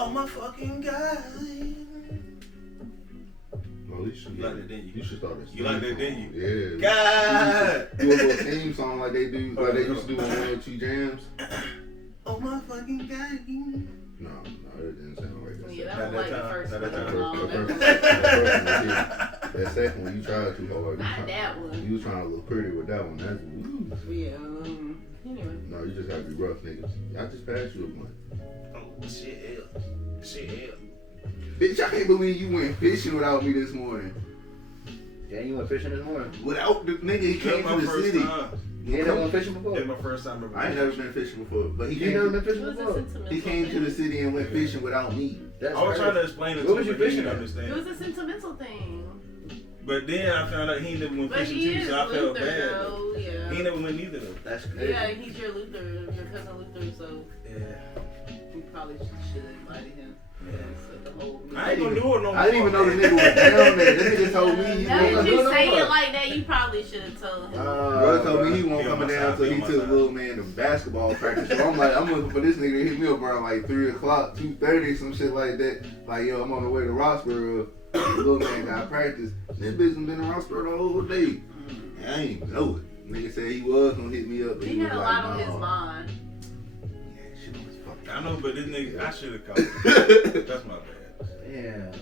Oh my fucking God. No, you should like that, didn't you? You should start this. You like that, didn't you? Yeah. God. Do a little theme song like they do, like they used to do on 102 Jams. Oh my fucking God. No, it didn't sound like that. Yeah, that was like the first one. That second one, you tried too hard. Not that one. You was trying to look pretty with that one. That's Yeah. Anyway. No, you just gotta be rough, niggas. I just passed you a blunt. Oh shit, hell. Bitch, I can't believe you went fishing without me this morning. Yeah, you went fishing this morning? Without the nigga, he came to the city. You ain't never been fishing before? It's my first time ever. I ain't never been fishing before, but You never been fishing before? He came to the city and went fishing without me. I was trying to explain it to him, but he didn't understand. It was a sentimental thing. But then I found out he never went fishing too, so I felt bad. Though, yeah. He never went either though. That's crazy. Yeah, he's your cousin Luther, so yeah. you probably should invite him. Yeah. So the whole I ain't gonna do it no more. I didn't even know the nigga was down there. That nigga told me he now wasn't that you coming say down. it like that, you probably should have told him. Bro told me he won't Be on coming my down side, until be he on my took side. little man to basketball practice. So I'm looking for this nigga to hit me up around like 3 o'clock, 2:30, some shit like that. Like, yo, I'm on the way to Roxborough. The little man got practice. This bitch been in Roxborough the whole day. And I ain't even know it. Nigga said he was gonna hit me up. But He was had a like, lot on his mind. Yeah, shit on his fucking. I know, but this nigga, I should have called him. That's my bad. Yeah.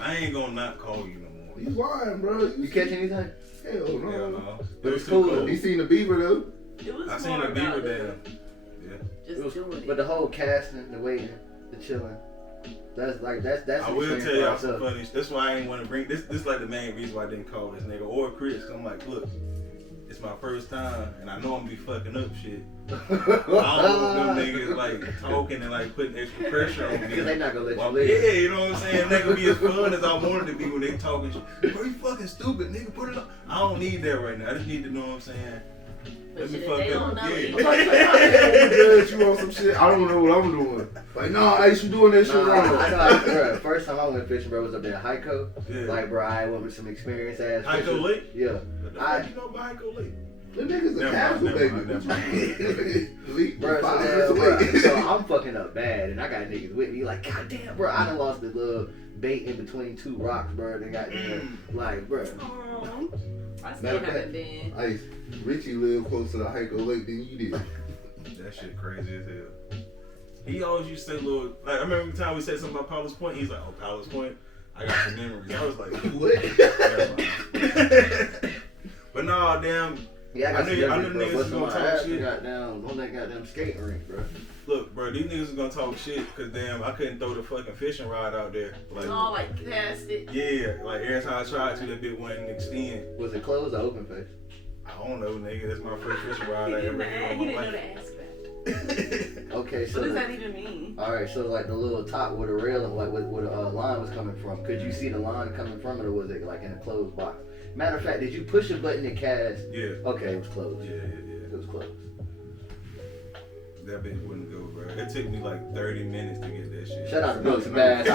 I ain't gonna not call you no more. You lying, bro. You catch anything? Hell no. Hell no. But It it's was cool. too cold. He seen the beaver though. It was I seen more a beaver about there. Yeah. just doing it. But the whole casting, the waiting, the chilling, that's I an will experience tell y'all by some itself. funny. That's why I ain't want to bring this. This like the main reason why I didn't call this nigga or Chris. 'Cause I'm like, look, it's my first time, and I know I'm gonna be fucking up shit. I don't want them niggas like talking and like putting extra pressure on me. Because they not gonna let you Well, live. yeah, you know what I'm saying? They gonna be as fun as I wanted to be when they talking shit. Bro, you fucking stupid, nigga. Put it up. I don't need that right now. I just need to know what I'm saying. But Let me shit, fuck they up. don't know Yeah. it. I'm judge you on some shit. I don't know what I'm doing. Like, no, Ace, you doing that shit Nah, wrong. I know, bro, first time I went fishing, bro, was up there at Heiko. Yeah. Like, bro, I went with some experienced ass Heiko fishers. Lake? Yeah. What the fuck you know about Heiko Lake? The nigga's a Never casual mind, baby. never mind. Elite, Bro, so, 5 minutes bro, away. so I'm fucking up bad, and I got niggas with me. Like, God damn, bro, I done lost the little bait in between two rocks, bro. They got like, bro. Aw. I still Matter of fact, haven't been. Ice, Richie lived closer to Heiko Lake than you did. That shit crazy as hell. He always used to say little, like, I remember the time we said something about Palos Point. He's like, oh, Palos Point? I got some memories. I was like, What? but nah, damn. Yeah, I knew niggas was busting gonna my talk ass shit. on that goddamn skating rink, bro. Look, bro, these niggas was gonna talk shit because damn, I couldn't throw the fucking fishing rod out there. Like, All like cast it. yeah, like every time I tried to, that bit wouldn't extend. Was it closed or open face? I don't know, nigga. That's my first fishing rod He I didn't ever had in know my the life. aspect. Okay, so What does that even mean? all right, so like the little top where the railing, like where the line was coming from, could you see the line coming from it, or was it like in a closed box? Matter of fact, did you push a button and cast? Yeah. Okay, it was closed. Yeah. It was closed. That bitch wouldn't go, bro. It took me like 30 minutes to get that shit. Shout out to Bucks and Bass.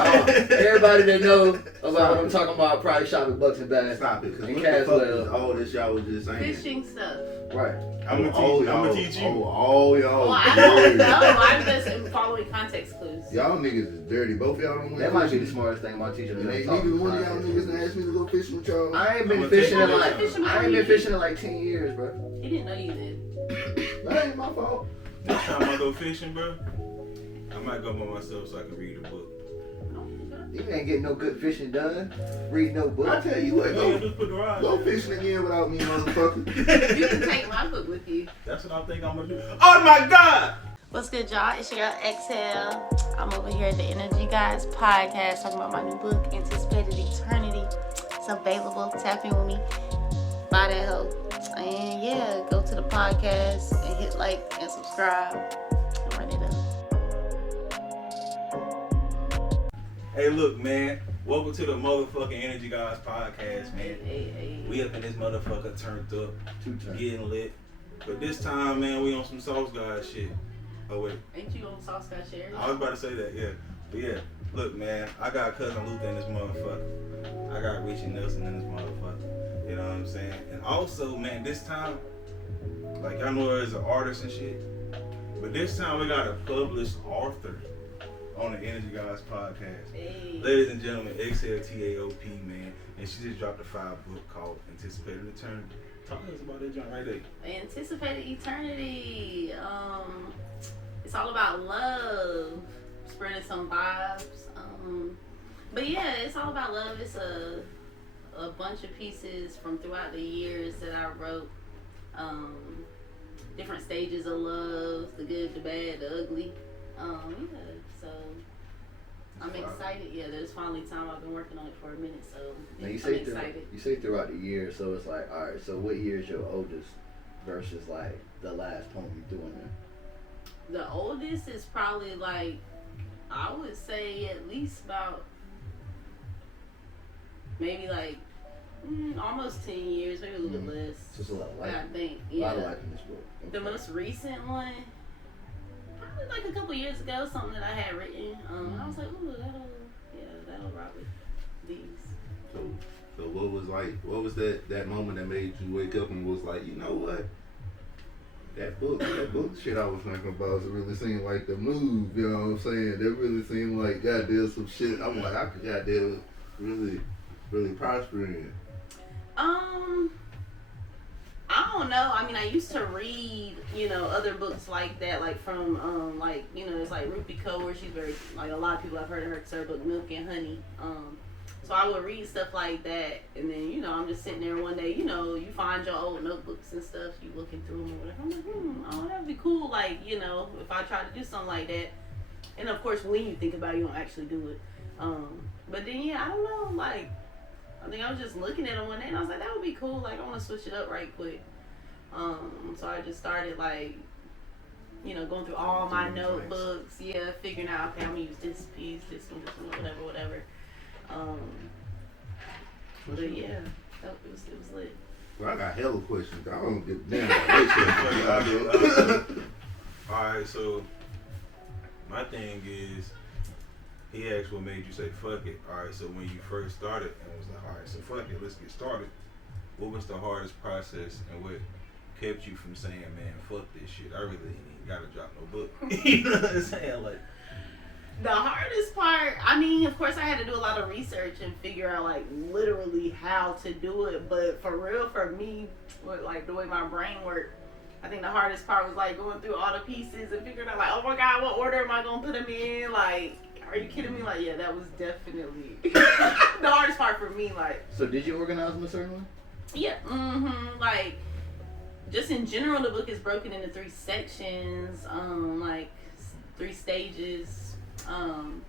Everybody that know about what I'm talking about probably shop at Bucks and Bass. Stop it, because And what the fuck Caswell. is all this y'all was just saying? Fishing stuff. Right. I'm gonna teach you. Oh, all y'all. Well, I don't know. I'm just following context clues. Y'all niggas is dirty. Both y'all don't want That might be the smartest thing about teaching And them. ain't neither one of y'all niggas done asked me to go fishing with y'all. I ain't I'ma been fishing take in you like fishing with I ain't me. been fishing in like 10 years, bro. He didn't know you did. That ain't my fault. Next time I go fishing, bro, I might go by myself so I can read a book. You ain't getting no good fishing done. Read no I book. tell you what, Yeah, just put the rod. go fishing again without me, motherfucker. You can take my book with you. That's what I think I'm gonna do. Oh my God! What's good, y'all? It's your girl Exhale. I'm over here at the Energy Guys podcast talking about my new book, Anticipated Eternity. It's available. Tap in with me. Buy that hoe. And yeah, go to the podcast and hit like and subscribe. And run it up. Hey, look, man. Welcome to the motherfucking Energy Guys podcast, man. Hey. We up in this motherfucker turned up, Two times. getting lit. But this time, man, we on some Sauce Guys shit. Oh, wait. Ain't you on Sauce Guy Cherry? I was about to say that, yeah. But yeah, look, man, I got Cousin Luther in this motherfucker. I got Richie Nelson in this motherfucker. You know what I'm saying? And also, man, this time, like, y'all know her as an artist and shit. But this time, we got a published author on the Energy Guys podcast. Hey. Ladies and gentlemen, Exhale TAOP, man. And she just dropped a 5-book called Anticipated Eternity. Talk to us about that joint right there. Anticipated Eternity. It's all about love, spreading some vibes. But yeah, it's all about love. It's a bunch of pieces from throughout the years that I wrote. Different stages of love, the good, the bad, the ugly. Yeah, so I'm excited. Yeah, there's finally time. I've been working on it for a minute, so Now I'm you say excited. you say throughout the year, so it's like, all right. So what year is your oldest versus like the last poem you threw in there? The oldest is probably like, I would say at least about maybe like almost 10 years, maybe a little bit less. Just a lot of life. I think, A lot of yeah. life in this book. The most recent one, probably like a couple years ago, something that I had written. I was like, ooh, that'll rock with these. So what was that moment that made you wake up and was like, you know what? That book shit I was thinking about really seemed like the move, you know what I'm saying? That really seemed like goddamn some shit. I'm like, I could goddamn really prosper in. I don't know. I mean, I used to read, other books like that, like from, it's like Rupi Kaur. She's very, like, a lot of people have heard of her, 'cause her book Milk and Honey. So I would read stuff like that, and then, I'm just sitting there one day, you find your old notebooks and stuff, you looking through them or whatever. I'm like, that would be cool, like, if I try to do something like that. And of course, when you think about it, you don't actually do it. But then, yeah, I don't know, like, I think I was just looking at them one day and I was like, that would be cool. Like, I want to switch it up right quick. So I just started, like, going through all my notebooks. Yeah, figuring out, okay, I'm going to use this piece, this one, whatever. But yeah, it was lit. Well, I got hella questions. I don't give a damn. Alright, so my thing is, he asked what made you say fuck it. Alright, so when you first started and was like, alright, so fuck it, let's get started. What was the hardest process and what kept you from saying, man, fuck this shit, I really ain't even gotta drop no book? You know what I'm saying? Like, the hardest part, I mean, of course I had to do a lot of research and figure out, like, literally how to do it. But for real, for me, with, like, the way my brain worked, I think the hardest part was, like, going through all the pieces and figuring out, like, oh my God, what order am I going to put them in? Like, are you kidding me? Like, yeah, that was definitely the hardest part for me. Like, So did you organize them a certain way? yeah, like, just in general, the book is broken into 3 sections, like 3 stages. So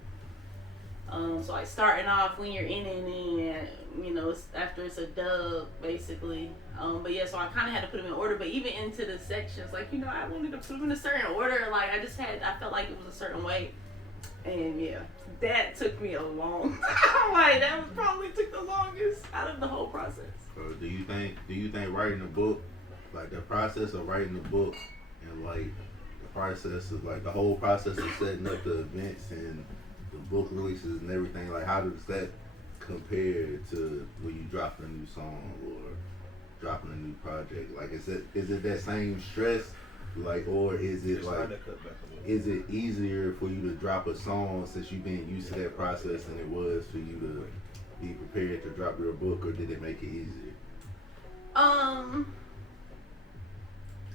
like starting off when you're in it, and it's after it's a dub basically. But yeah, so I kind of had to put them in order. But even into the sections, like I wanted to put them in a certain order. Like I felt like it was a certain way, and yeah, that took me a long. Like that probably took the longest out of the whole process. Do you think writing a book, like the process of writing the book, and like the process of like the whole process of setting up the events and the book releases and everything, like how does that compare to when you dropping a new song or dropping a new project? Like is it that same stress, like, or is it like is it easier for you to drop a song since you've been used to that process than it was for you to be prepared to drop your book, or did it make it easier?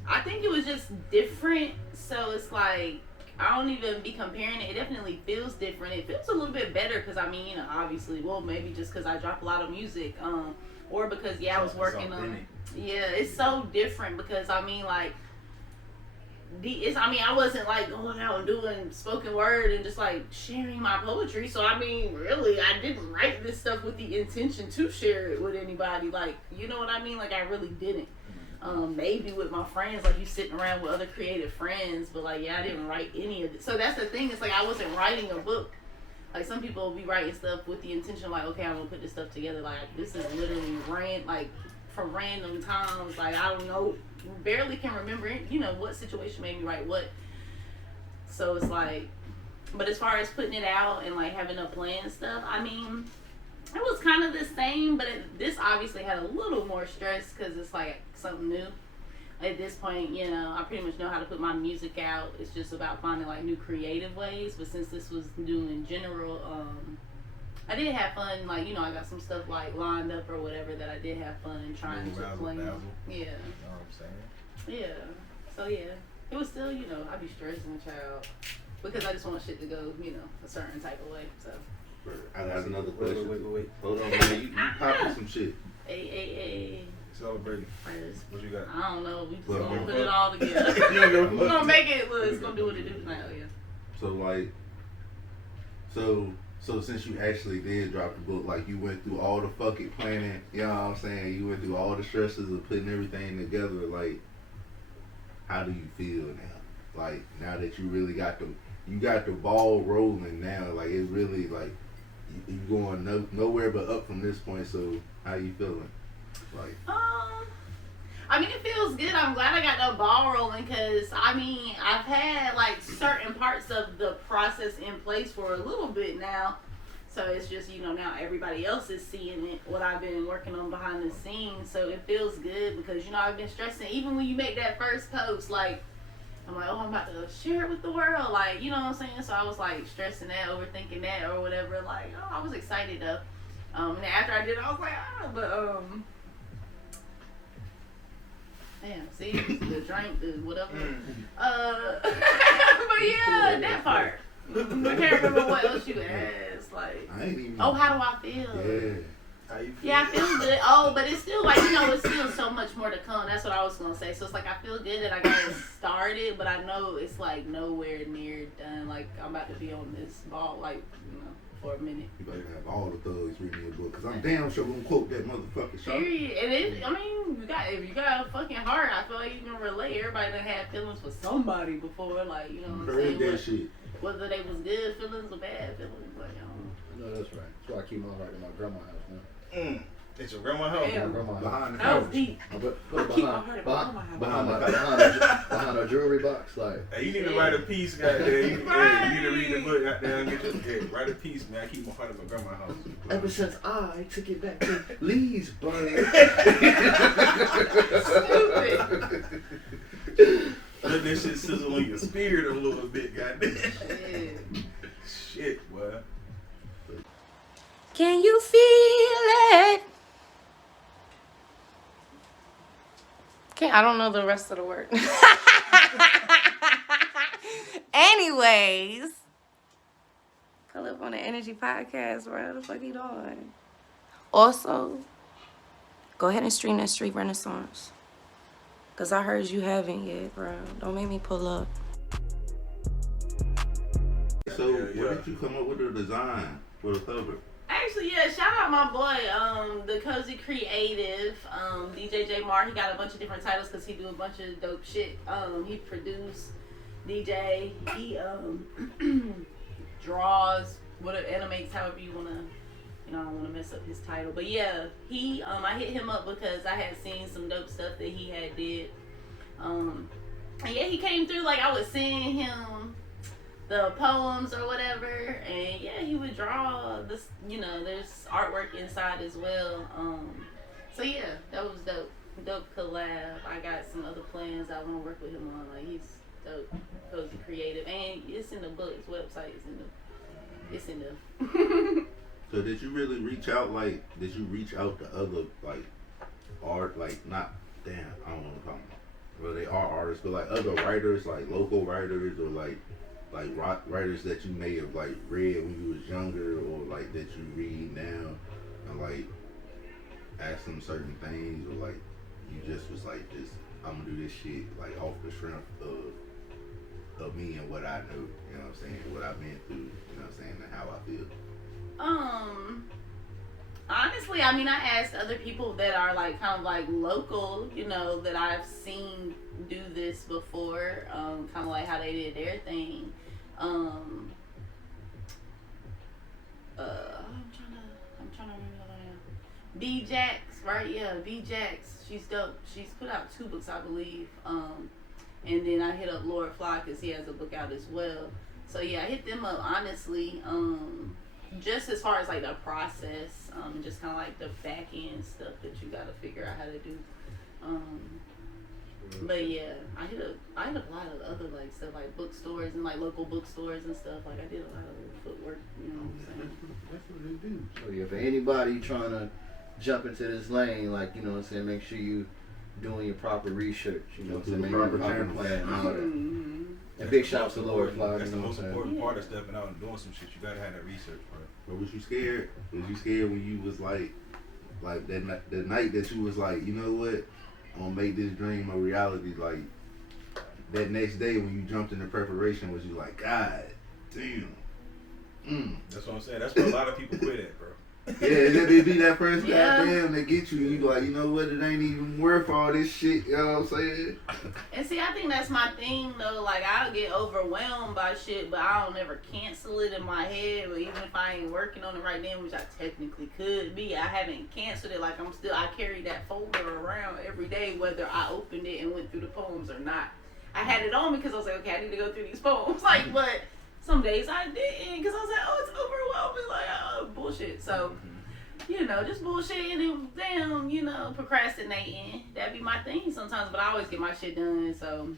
I think it was just different. So it's like, I don't even be comparing it. It definitely feels different. It feels a little bit better because, I mean, obviously, well, maybe just because I drop a lot of music, or because, I was working on it. Yeah, it's so different because, I mean, like, I wasn't like going out and doing spoken word and just like sharing my poetry. So I mean, really, I didn't write this stuff with the intention to share it with anybody. Like, you know what I mean? Like, I really didn't. Maybe with my friends, like you sitting around with other creative friends, but like, I didn't write any of it. So that's the thing. It's like I wasn't writing a book. Like some people will be writing stuff with the intention, like, okay, I'm gonna put this stuff together. Like this is literally from random times. Like I don't know. Barely can remember, what situation made me write what. So it's like, but as far as putting it out and like having a plan and stuff, I mean, it was kind of the same, but this obviously had a little more stress because it's like something new. at this point, you know, I pretty much know how to put my music out. It's just about finding like new creative ways. But since this was new in general, I did have fun. Like, you know, I got some stuff like lined up or whatever that I did have fun trying to play. You know Yeah. what I'm saying? Yeah. So yeah, it was still, you know, I'd be stressing a child because I just want shit to go, you know, a certain type of way. So. I got another question. Wait. Hold on, man. You popping some shit. Hey. Celebrating. First. What you got? I don't know. We just Well, gonna put well, it all together. We're gonna make it. Well, it's gonna do what it do now. Yeah. So like, so since you actually did drop the book, like you went through all the fucking planning, you know what I'm saying? You went through all the stresses of putting everything together. Like, how do you feel now? Like now that you really got the ball rolling now. Like it really like you going nowhere but up from this point. So how you feeling? Like. I mean, it feels good. I'm glad I got the ball rolling because, I mean, I've had, like, certain parts of the process in place for a little bit now. So it's just, you know, now everybody else is seeing it, what I've been working on behind the scenes. So it feels good because, you know, I've been stressing. Even when you make that first post, like, I'm like, oh, I'm about to share it with the world. Like, you know what I'm saying? So I was, like, stressing that, overthinking that or whatever. Like, oh, I was excited, though. And then after I did it, I was like, damn, see, the drink, the whatever. But yeah, that part. I can't remember what else you asked. Like, I ain't even. oh, how do I feel? Yeah. How you feel? Yeah, I feel good. Oh, but it's still like, you know, it's still so much more to come. That's what I was gonna say. So it's like I feel good that I got it started, but I know it's like nowhere near done. Like I'm about to be on this ball, like, you know, for a minute. You better have all the thugs reading your book, cause I'm damn sure gonna quote that motherfucker shot. Period. And it, I mean, if you got a fucking heart, I feel like you can relate. Everybody done had feelings for somebody before, like, you know what I'm saying? Heard that shit. Whether they was good feelings or bad feelings, like, I know that's right. That's why I keep my heart in my grandma's house now. It's your grandma's house. Damn. My grandma's house. Behind the that was couch. deep. I put I it keep my heart in my grandma's house. behind a jewelry box, like. Hey, you need to write a piece, goddamn. You need to read the book, goddamn. Write a piece, man. I keep my heart in my grandma's house. Ever since I took it back to Leesburg. Stupid. Let this shit sizzle on your spirit a little bit, goddamn. Shit, boy. Can you feel it? I don't know the rest of the word. Anyways, pull up on the Energy Podcast, bro. What the fuck you doing? Also, go ahead and stream that Street Renaissance. Because I heard you haven't yet, bro. Don't make me pull up. So, where did you come up with the design for the cover? Actually, yeah, shout out my boy, the Cozy Creative, DJ J Mar. He got a bunch of different titles because he do a bunch of dope shit. He produced, DJ, he draws, whatever, animates, however you want to, you know, I don't want to mess up his title. But yeah, he, I hit him up because I had seen some dope stuff that he had did. And yeah, he came through, like I was seeing him the poems or whatever, and yeah, he would draw this, you know, there's artwork inside as well. So yeah, that was dope collab. I got some other plans I want to work with him on. Like, he's dope, Cozy Creative, and it's in the book. His website is in the So did you really reach out, like, to other, like, art, like, not, damn, I don't know what I'm talking about. Well, they are artists, but like other writers, like local writers, or like writers that you may have like read when you was younger, or like that you read now, and like ask them certain things, or like you just was like, this, I'm gonna do this shit like off the strength of me and what I know, you know what I'm saying, what I've been through, you know what I'm saying, and how I feel. Honestly, I mean, I asked other people that are like kind of like local, you know, that I've seen do this before, kind of like how they did their thing. I'm trying to remember her name. B Jax, right? Yeah, B Jax. She's dope. She's put out 2 books, I believe. And then I hit up Lord Fly because he has a book out as well. So yeah, I hit them up, honestly. Just as far as like the process, just kind of like the back end stuff that you got to figure out how to do. But yeah, I hit a lot of other like stuff like bookstores and like local bookstores and stuff. Like I did a lot of footwork, you know what I'm saying? That's what they do. So yeah, for anybody trying to jump into this lane, like, you know what I'm saying, make sure you doing your proper research, you know what I'm saying, make your proper plan and all that. Mm-hmm. And big shout out to Lord Fly. That's the you know most what I'm saying? important part of stepping out and doing some shit. You gotta have that research, bro. But was you scared? Was you scared when you was like the night that you was like, you know what, I'm gonna make this dream a reality? Like that next day when you jumped into preparation, was you like, God damn? That's what I'm saying. That's where a lot of people quit at, bro. Yeah, it be that first Yeah. goddamn that get you. You like, you know what? It ain't even worth all this shit. You know what I'm saying? And see, I think that's my thing though. Like I'll get overwhelmed by shit, but I don't ever cancel it in my head. But even if I ain't working on it right now, which I technically could be, I haven't canceled it. Like I carry that folder around every day, whether I opened it and went through the poems or not. I had it on because I was like, okay, I need to go through these poems. Like, but some days I didn't because I was like, oh, it's overwhelming. Like, oh, bullshit. So, you know, just bullshitting and damn, you know, procrastinating. That'd be my thing sometimes, but I always get my shit done. So,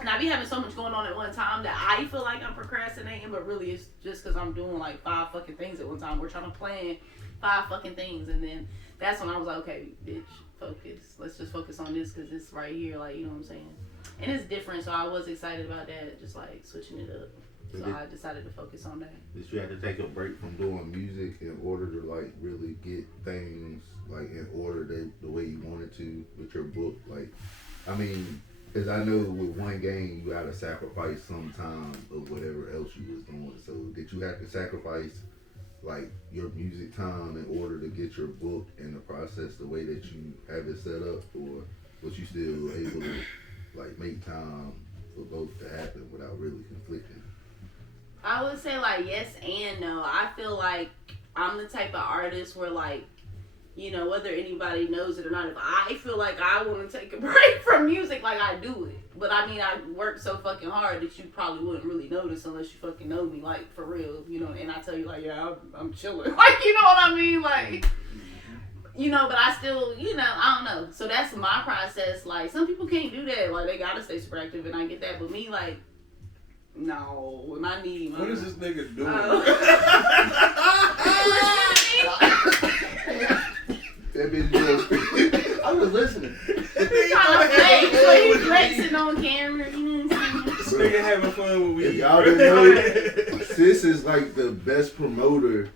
and I be having so much going on at one time that I feel like I'm procrastinating, but really it's just because I'm doing like 5 fucking things at one time. We're trying to plan 5 fucking things, and then that's when I was like, okay, bitch, focus. Let's just focus on this because it's right here, like, you know what I'm saying? And it's different, so I was excited about that, just like switching it up. So I decided to focus on that. Did you have to take a break from doing music in order to like really get things like in order the way you wanted to with your book? Like, I mean, because I know with one game you gotta sacrifice some time of whatever else you was doing. So did you have to sacrifice like your music time in order to get your book and the process the way that you have it set up, or was you still able to like make time for both to happen without really conflicting? I would say like yes and no. I feel like I'm the type of artist where like, you know, whether anybody knows it or not, if I feel like I want to take a break from music, like I do it. But I mean, I work so fucking hard that you probably wouldn't really notice unless you fucking know me, like for real, you know. And I tell you like, yeah, I'm chilling, like, you know what I mean, like, you know. But I still, you know, I don't know. So that's my process. Like some people can't do that, like they gotta stay super active, and I get that. But me, like, no, when I need my... What is this nigga doing? That bitch doing. I was listening. He's trying to flex, so he's flexing on camera, you know what I'm saying? This nigga having fun with If weed. y'all didn't know, Sis is like the best promoter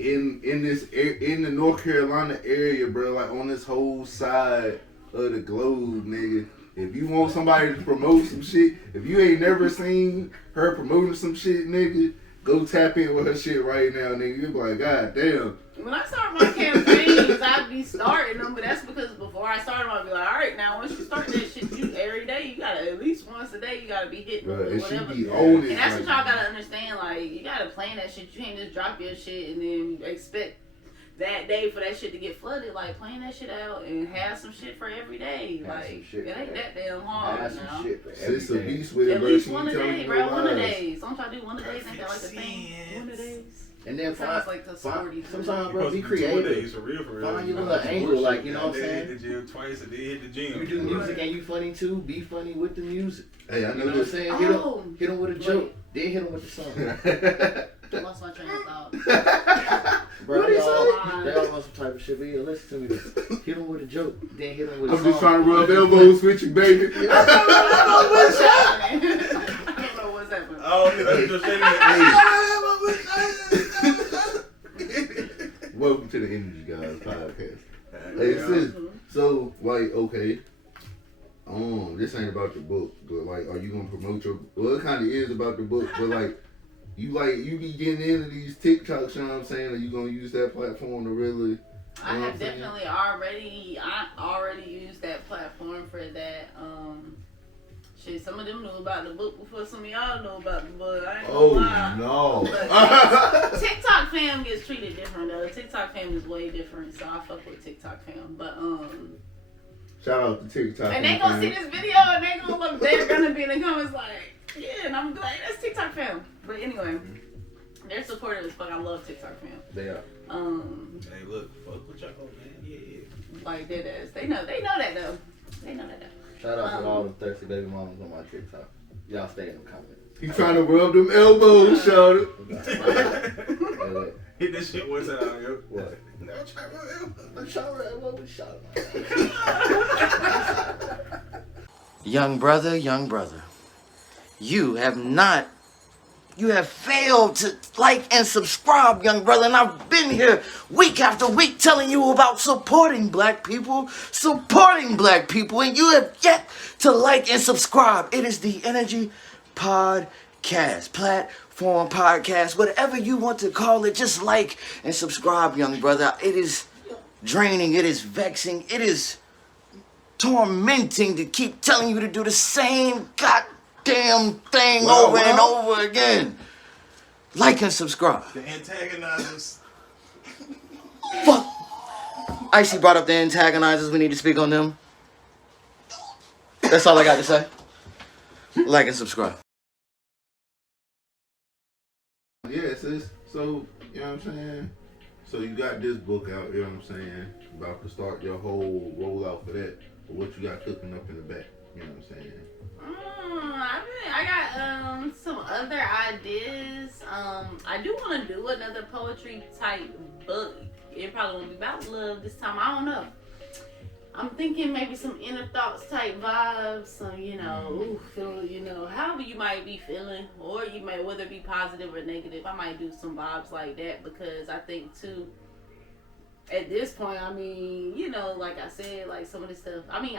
in the North Carolina area, bro. Like on this whole side of the globe, nigga. If you want somebody to promote some shit, if you ain't never seen her promoting some shit, nigga, go tap in with her shit right now, nigga. You be like, God damn. When I start my campaigns, I'd be starting them, but that's because before I start them, I'd be like, all right, now once you start that shit, you every day, you gotta at least once a day, you gotta be hitting Bro, them and with she whatever. be on it. And that's like, what y'all gotta understand. Like, you gotta plan that shit. You can't just drop your shit and then expect that day for that shit to get flooded. Like, plan that shit out and have some shit for every day. Have like, some shit it ain't for that damn hard Have now. some shit for Sis a everything. beast with it, At bro. least She one a ain't telling day, you bro. no One a lies. days. Don't y'all do one a days? Ain't that like the thing? One a days. And then Sounds like the find, sorority. sometimes, bro, be For creative. real, for real. Find your You little know, angle, like, you bullshit. know what I'm I saying? hit the gym twice, I did hit the gym. You do music and you funny too. Be funny with the music. Hey, I You know know what I'm this. saying? Oh, Hit him with a joke. Then hit him with the song. I lost my train of thought. Bro, What they he all on some type of shit. But yeah, listen to me. This. Hit him with a joke. Then hit him with a I'm song. just trying to rub elbows with you, baby. I don't know what's happening. I don't know what's happening. Oh, nigga, just saying Welcome to the Energy Guys podcast. Hey, sis, so, like, okay, this ain't about the book, but, like, are you gonna promote your, well, it kind of is about the book, but, like, you be getting into these TikToks, you know what I'm saying? Are you gonna use that platform to really? I have definitely already used that platform for that. Shit, some of them knew about the book before some of y'all knew about the book. I ain't gonna lie. No. But TikTok fam gets treated different though. TikTok fam is way different, so I fuck with TikTok fam. But Shout out to TikTok. and they gonna see this video and they gonna look. They're gonna be in the comments like, yeah, and I'm like, that's TikTok fam. But anyway, they're supportive as fuck. I love TikTok fam. They are. Hey, look, fuck with y'all, man. Yeah. Like dead ass. They know that though. They know that though. Shout out to all the thirsty baby mamas on my TikTok. Y'all stay in the comments. He trying to rub them elbows, shawty. Hit that shit one time, yo. What? Never try my elbow. I'm trying to what was shot Young brother, you have failed to like and subscribe, young brother, and I've been here week after week telling you about supporting black people, and you have yet to like and subscribe. It is the Energy Podcast, platform podcast, whatever you want to call it, just like and subscribe, young brother. It is draining, it is vexing, it is tormenting to keep telling you to do the same goddamn thing over and over again. Like and subscribe. The antagonizers. Fuck. Icy brought up the antagonizers. We need to speak on them. That's all I got to say. Like and subscribe. Yeah, sis. So, you know what I'm saying? So you got this book out, you know what I'm saying? About to start your whole rollout for that. But what you got cooking up in the back, you know what I'm saying? I got some other ideas. I do want to do another poetry type book. It probably won't be about love this time. I don't know. I'm thinking maybe some inner thoughts type vibes. Some, however you might be feeling, or you might, whether it be positive or negative. I might do some vibes like that because I think too. At this point, I mean, like I said, like some of this stuff, I mean,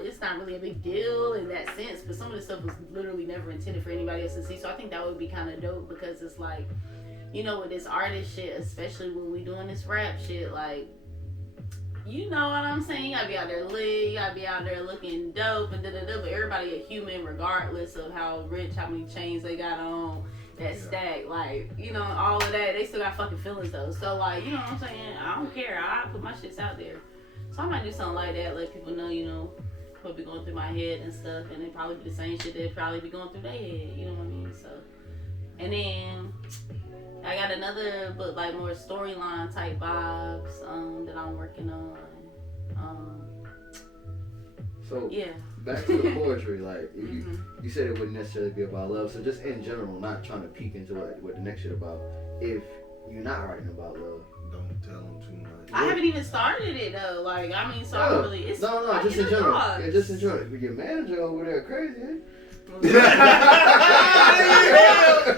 it's not really a big deal in that sense, but some of this stuff was literally never intended for anybody else to see. So I think that would be kind of dope because it's like, with this artist shit, especially when we doing this rap shit, like, you know what I'm saying? You gotta be out there lit, you gotta be out there looking dope and da-da-da, but everybody a human regardless of how rich, how many chains they got on. That stack, like, all of that, they still got fucking feelings though. So, like, you know what I'm saying? I don't care. I put my shits out there. So I might do something like that, let people know, what be going through my head and stuff, and it probably be the same shit they'd probably be going through their head, you know what I mean? So, and then I got another book, like more storyline type vibes, that I'm working on. So yeah. Back to the poetry, like you said, it wouldn't necessarily be about love. So just in general, not trying to peek into what the next shit about. If you're not writing about love, Don't tell them too much. I haven't even started it though. Like, I mean, so I don't really. It's no, like just in the general. thoughts. Yeah, just in general. Your manager over there crazy, eh?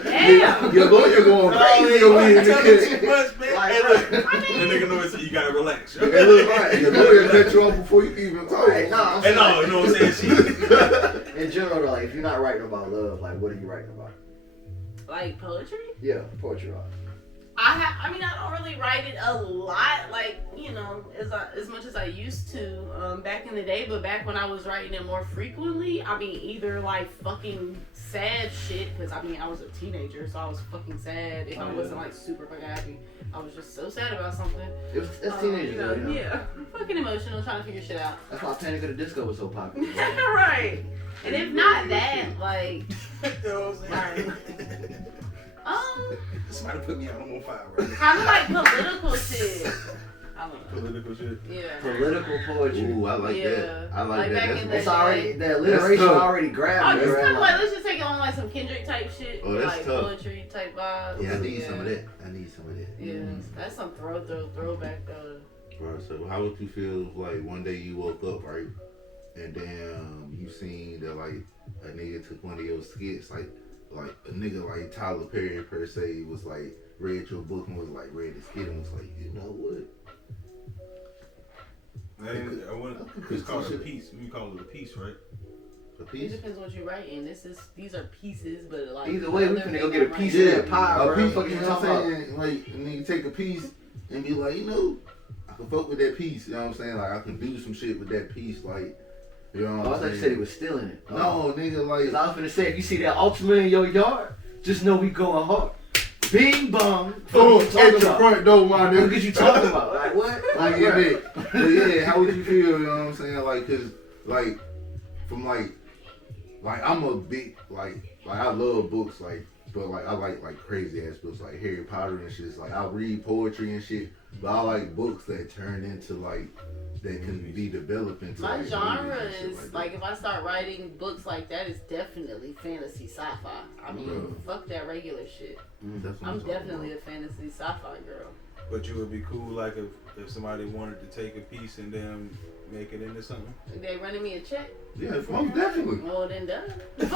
Damn. Your lawyer going crazy over here in the Tell them kitchen. too much, man. Like, Hey, look. That nigga know it's, you gotta relax. Hey, look, your lawyer cut you off before you even talk. Right, no, I'm Hey, saying, no, you know what I'm saying? in general, though, like, if you're not writing about love, like, what are you writing about? Like poetry? Yeah, poetry art. I mean, I don't really write it a lot, like, as much as I used to back in the day, but back when I was writing it more frequently, I mean, either like fucking sad shit, because I mean, I was a teenager, so I was fucking sad. If I wasn't like super fucking happy, I was just so sad about something. It's teenagers, Yeah, fucking emotional, trying to figure shit out. That's why Panic at the Disco was so popular. Right. And if not that, like, You know what I'm saying? Somebody put me out on fire right now. kind of like political shit. I don't know. Political shit. Yeah. Political poetry. Ooh, I like Yeah. that. I like Like that. back That's in the It's already, the alliteration That's tough. already Oh, grabbed just me. kind of like, let's just take it on like some Kendrick type shit. Oh, that's like tough. poetry type vibes. Yeah, I need some of that. I need some of that. Yeah, that's some throwback though. Right, so how would you feel if like one day you woke up, right, and then you seen that like a nigga took one of your skits, like a nigga like Tyler Perry per se was like read your book and was like read the skit and was like, you know what? It's called a piece. We call it a piece, right? A It piece? depends what you're writing. These are pieces, but like Either way, we other finna go people get a might- piece Yeah, of that pie, a bro. piece, Fuck you you know what talking I'm about? saying? Like, and then you take a piece and be like, I can fuck with that piece, you know what I'm saying? Like, I can do some shit with that piece, like, you know Oh, what I I'm thought you saying? said he was stealing it. No, nigga, like, Cause I was finna say, if you see that Ultima in your yard, just know we going hard. Bing bong. oh, What you at talking the about? front door, my What nigga. is you talking about? Like what? Like, Like what? yeah, but yeah, how would you feel, you know what I'm saying? Like, cause, like, from like I'm a big, like I love books, like, but like I like crazy ass books like Harry Potter and shit. It's like I read poetry and shit, but I like books that turn into like that can be developed into My like, genre movies and shit is that. like if I start writing books like that, it's definitely fantasy sci-fi. I mean, fuck that regular shit. That's what I'm talking definitely about. a fantasy sci-fi girl. But you would be cool like if somebody wanted to take a piece and then make it into something. They running me a check. Yeah, most definitely. Well then, duh. Duh.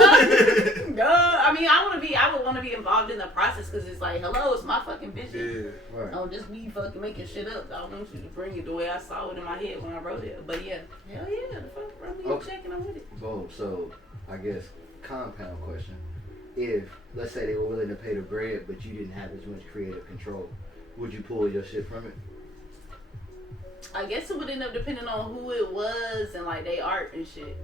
I mean, I would want to be involved in the process because it's like, hello, it's my fucking vision. Yeah. Right. Don't just be fucking making shit up. I want you to bring it the way I saw it in my head when I wrote it. But yeah, hell yeah, the fuck, run me a check and I'm with it. Boom. So, I guess, compound question. If, let's say they were willing to pay the bread, but you didn't have as much creative control, would you pull your shit from it? I guess it would end up depending on who it was and like they art and shit.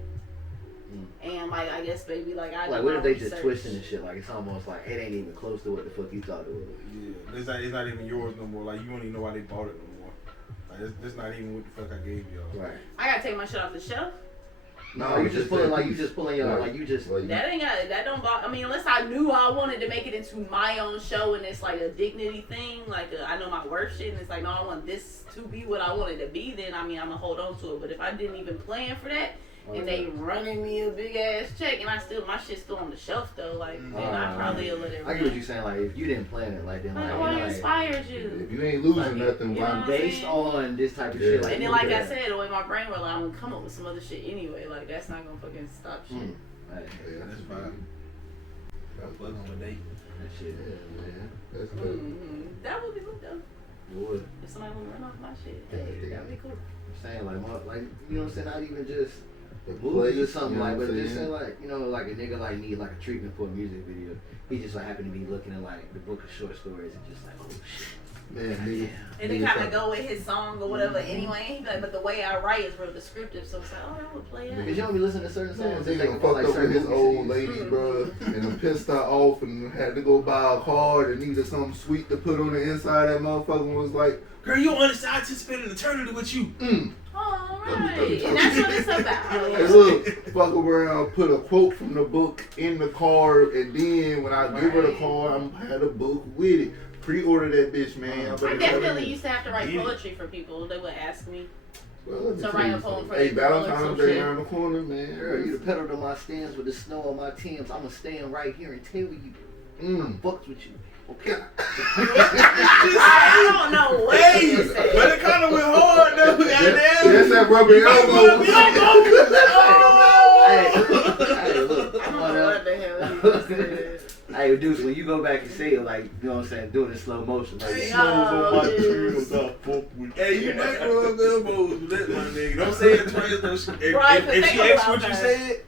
And like I guess maybe like I Like, do what my if they just research. twisting the shit? Like, it's almost like it ain't even close to what the fuck you thought it was. Yeah. It's not even yours no more. Like you don't even know why they bought it no more. Like it's not even what the fuck I gave y'all. Right. I gotta take my shit off the shelf. No, you just pulling your like you just. Like, That don't bother. I mean, unless I knew I wanted to make it into my own show and it's like a dignity thing, like I know my worth shit, and it's like no, I want this to be what I want it to be. Then I mean, I'm gonna hold on to it. But if I didn't even plan for that, and they running me a big ass check, and my shit's still on the shelf though, like then I probably will let it. I get what you're saying. Like, if you didn't plan it, like then Like, like, what you know, inspires you? if you ain't losing Like, nothing, you why? know, based on this type of shit. Like, And then, you like look I at it. said, the way my brain was, like, I'm gonna come up with some other shit anyway. Like that's not gonna fucking stop shit. Right. Yeah, That's fine. That's Fuck with a date. That shit. Yeah, man. That's good. That would be good though. Would. If somebody would run off my shit, Yeah, that would be cool. I'm saying like you know what I'm saying? Not even just The movies or place, something you know like, what but I'm just say saying? like, you know, like a nigga like need like a treatment for a music video. He just like happened to be looking at like the book of short stories and just like, oh shit. Man, nigga. And they kind of go with his song or whatever anyway. He be like, but the way I write is real descriptive, so it's like, oh, that would play out. Because you don't be listening to certain Man, songs. he They done think fucked about like up with certain his movie old scenes. lady, bro, and done pissed her off and had to go buy a card and needed something sweet to put on the inside. That motherfucker was like, Girl, you don't understand. I anticipated an eternity with you. All right, and that's what it's about. hey, look, fuck around, put a quote from the book in the card, and then when I give her the card, I'm had a book with it. Pre-order that bitch, man. I definitely used to have to write poetry for people. They would ask me. to write a poem for Hey, their girl or Valentine's some Day shit. around the corner, man. Girl, you the pedal to my stands with the snow on my Timbs. I'ma stand right here and tell you I fucked with you. Okay. I don't know what you But said. it kind of went hard though. Goddamn. That's that rubber elbow. Hey, look. I don't Come on know now. what the hell you just said. Hey, Deuce, when you go back and say it, like, you know what I'm saying, doing it in slow motion. Like, Oh, yes. Hey, you might rub the elbows with that, my nigga. Don't say it twice. Though. Right, If but she think asks about what you that. said,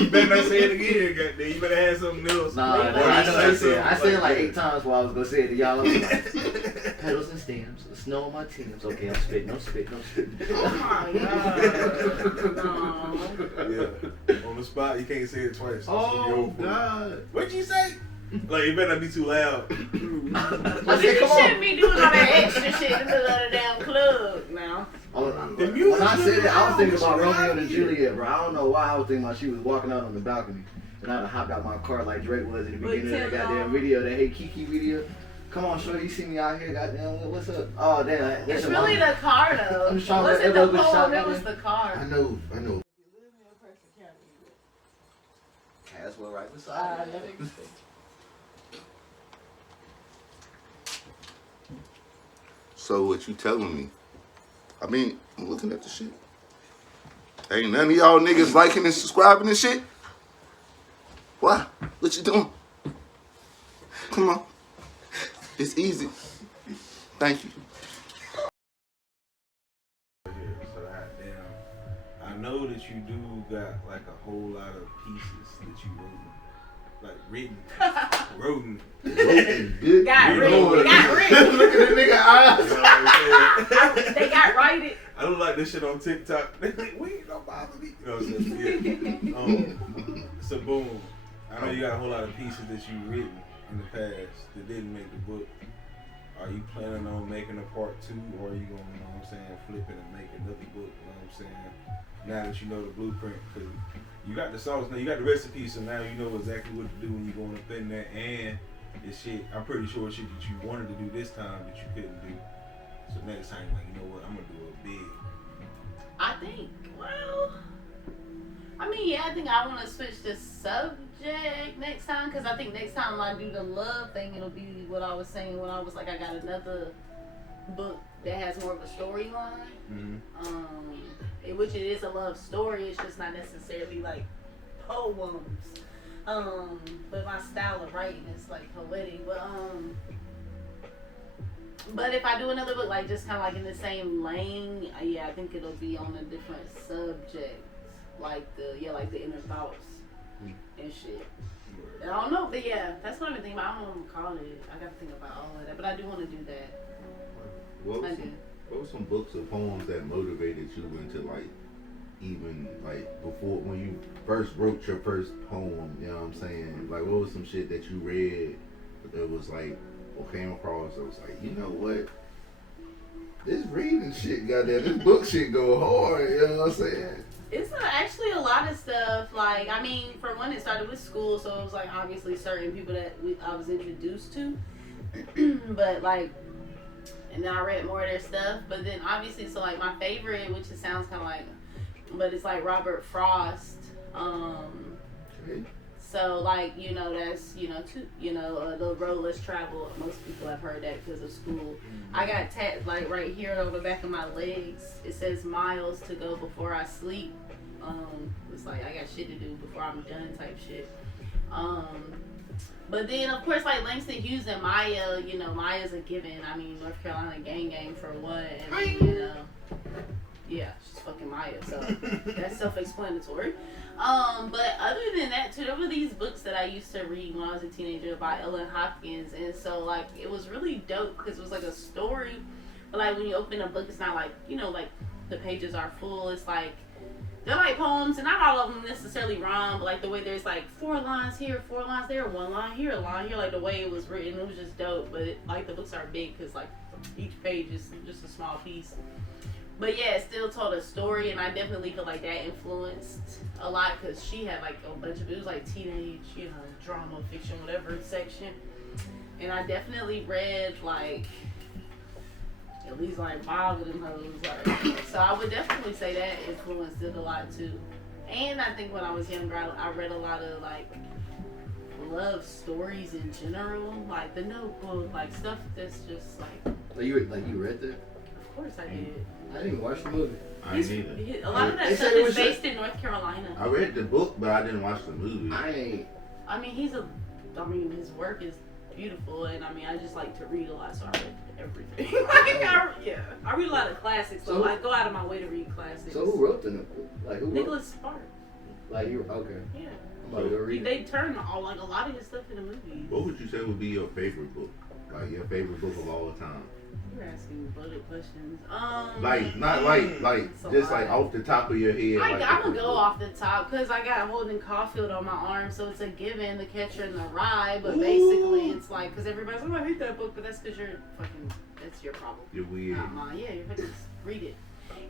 you better not say it again, goddamn. You better have something else. nah, Or I you know I say said. I said it like something 8 times while I was gonna say it to y'all. I was like, pedals and stems, the snow on my Timbs. Okay, I'm spitting, I'm spitting, I'm spitting. Oh my god. No. Yeah. On the spot, you can't say it twice. Oh, God. What'd you say? Like, it better not be too loud. But I then said, you come shouldn't on. be doing all that extra shit in the middle of the damn club now. The music When I said that, I was thinking about loud. Romeo and Juliet, bro. I don't know why I was thinking about she was walking out on the balcony. And I hopped out my car like Drake was in the beginning of that goddamn video, that Hey Kiki video. Come on, shorty, you see me out here, goddamn, what's up? Oh, damn. That's It's your really mama. the car though. I'm It just trying to wasn't let the everyone shot poem, it me. was the car. I know. That's what right beside me. So what you telling me? I mean, I'm looking at the shit. Ain't none of y'all niggas liking and subscribing and shit? Why? What you doing? Come on. It's easy. Thank you. So goddamn, I know that you do got like a whole lot of pieces that you wrote, like written, wrote. Got You written. know They what got it written. Look at the nigga eyes. You know what I'm saying? They got righted. I don't like this shit on TikTok. They like, wait, don't bother me. You know what I'm saying? Yeah. So boom. I know you got a whole lot of pieces that you written in the past that didn't make the book. Are you planning on making a part 2, or are you gonna, you know what I'm saying, flip it and make another book? You know what I'm saying? Now that you know the blueprint, because you got the sauce, now you got the recipe, so now you know exactly what to do when you're going up in there. And it's shit, I'm pretty sure it's shit that you wanted to do this time that you couldn't do. So next time, like, you know what, I'm gonna do it big. I think, well, I mean, yeah, I think I want to switch the subject next time, because I think next time I do the love thing, it'll be what I was saying when I was like, I got another book that has more of a storyline. Which it is a love story, it's just not necessarily like poems. But my style of writing is like poetic. But if I do another book like just kind of like in the same lane, yeah, I think it'll be on a different subject, like the inner thoughts and shit. I don't know, but yeah, that's what I've been thinking about. I don't know what to call it. I got to think about all of that, but I do want to do that. What were some books or poems that motivated you into like, even like before when you first wrote your first poem? You know what I'm saying? Like, what was some shit that you read that was like, or came across that was like, you know what? This reading shit, goddamn, this book shit go hard. You know what I'm saying? It's actually a lot of stuff. Like, I mean, for one, it started with school, so it was like obviously certain people that I was introduced to. But like, and then I read more of their stuff. But then obviously, so like my favorite, which it sounds kind of like, but it's like Robert Frost. So like, you know, that's, the road less traveled. Most people have heard that because of school. I got like right here on the back of my legs. It says miles to go before I sleep. It's like I got shit to do before I'm done type shit. But then of course like Langston Hughes and Maya, Maya's a given. I mean, North Carolina gang for one. And yeah, she's fucking Maya, so that's self-explanatory. But other than that too, there were these books that I used to read when I was a teenager by Ellen Hopkins, and so like it was really dope because it was like a story, but like when you open a book, it's not like, like the pages are full. It's like they're like poems, and not all of them necessarily rhyme, but like the way there's like 4 lines here, 4 lines there, 1 line here, a line here, like the way it was written, it was just dope. But like the books are big because like each page is just a small piece. But yeah, it still told a story, and I definitely feel like that influenced a lot because she had like a bunch of, it was like teenage, drama, fiction, whatever section. And I definitely read like at least like 5 of them hoes. Like, so I would definitely say that influenced it a lot too. And I think when I was younger, I read a lot of like love stories in general, like The Notebook, like stuff that's just like. You read that? Of course I did. I didn't watch the movie. I didn't either. A lot of that stuff is based in North Carolina. I read the book, but I didn't watch the movie. I mean, his work is beautiful, and I mean, I just like to read a lot, so I read everything. I read a lot of classics, so I go out of my way to read classics. So who wrote the Notebook? Like who? Nicholas Sparks. Like you? Okay. Yeah. I'm about to go read it. They turn a lot of his stuff into movies. What would you say would be your favorite book? Like your favorite book of all time? You're asking loaded questions. Like not like just like off the top of your head. I'm gonna go off the top because I got Holden Caulfield on my arm, so it's a given, The Catcher in the Rye. But basically, it's like because everybody's like, I hate that book, but that's because that's your problem. You're weird. Not mine. Yeah, you're fucking read it.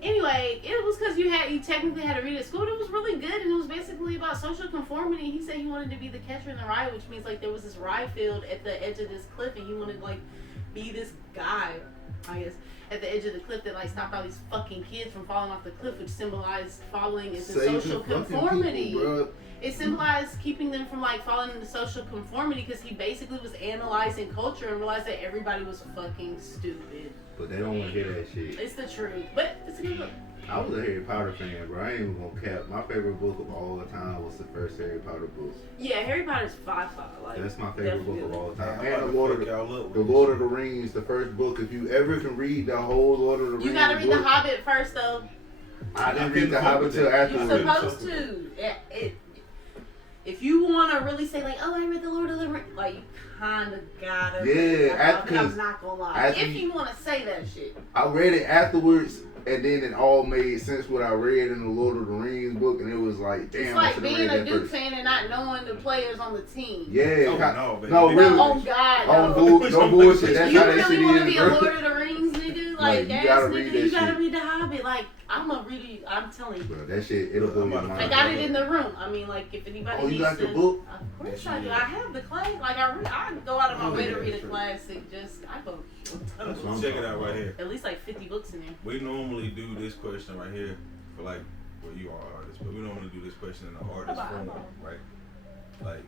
Anyway, it was because you technically had to read it at school, but it was really good, and it was basically about social conformity. He said he wanted to be the catcher in the rye, which means like there was this rye field at the edge of this cliff, and he wanted to like be this guy, I guess, at the edge of the cliff that like stopped all these fucking kids from falling off the cliff, which symbolized falling into social conformity. People, it symbolized keeping them from like falling into social conformity because he basically was analyzing culture and realized that everybody was fucking stupid. But they don't want to hear that shit. It's the truth, but it's a good book. I was a Harry Potter fan, bro. I ain't even gonna cap. My favorite book of all time was the first Harry Potter book. Yeah, Harry Potter's 5. Like, that's my favorite book of all time. And the Lord of the Rings, the first book. If you ever can read the whole Lord of the Rings, you gotta read The Hobbit first, though. I didn't read The Hobbit till afterwards. You're supposed to. If you want to really say like, oh, I read the Lord of the Rings, like you kind of gotta. Yeah, I'm not gonna lie. If you want to say that shit, I read it afterwards, and then it all made sense what I read in the Lord of the Rings book, and it was like, damn. It's like being a Duke fan and not knowing the players on the team. Yeah, no, really. Oh God, no bullshit. That's you how that really shit want to is, be bro. a Lord of the Rings nigga? like you ass gotta nigga, read that you gotta shit. read The Hobbit. Like, I'm telling you. Bro, that shit, it'll blow your mind. I got it in the room. I mean, like, if anybody Oh, you needs got to, the book? Of course I do. I have the classic. Like, I go out of my way to read a classic. I go Check it out right here. at least like 50 books in there. We normally do this question right here for like, well, you are artists, but we normally do this question in the artist form, right? Like,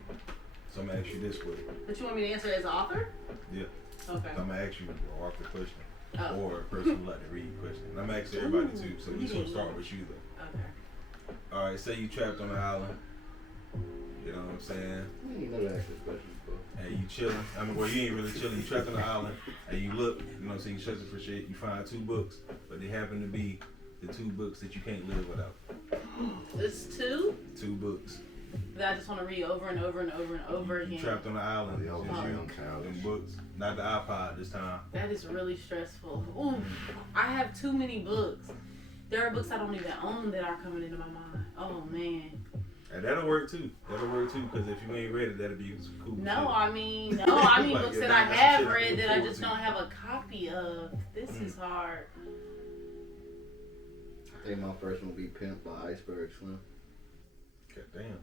so I'm gonna ask you this way. But you want me to answer as an author? Yeah. Okay. So I'm gonna ask you an author question. Oh. Or a person who like to read question. And I'm asking everybody too, so we just gonna start with you though. Okay. Alright, say you trapped on an island. You know what I'm saying? We ain't never asked this question before. And you chilling. I mean, well, you ain't really chilling. You trapped on an island, and you look. You know what I'm saying? You searching for shit. You find 2 books, but they happen to be the 2 books that you can't live without. It's 2 2 books. that I just want to read over and over and over and over You again. trapped on an island. Yeah, It's I'm you, young, childish. them books. Not the iPod this time. That is really stressful. Ooh, I have too many books. There are books I don't even own that are coming into my mind. Oh man. And that'll work too. That'll work too, because if you ain't read it, that'll be cool. No, too. I mean Like, books yeah, that I that's some have shit I read look that I forward just to. don't have a copy of. This is hard. I think my first one would be Pimp by Iceberg Slim. God damn.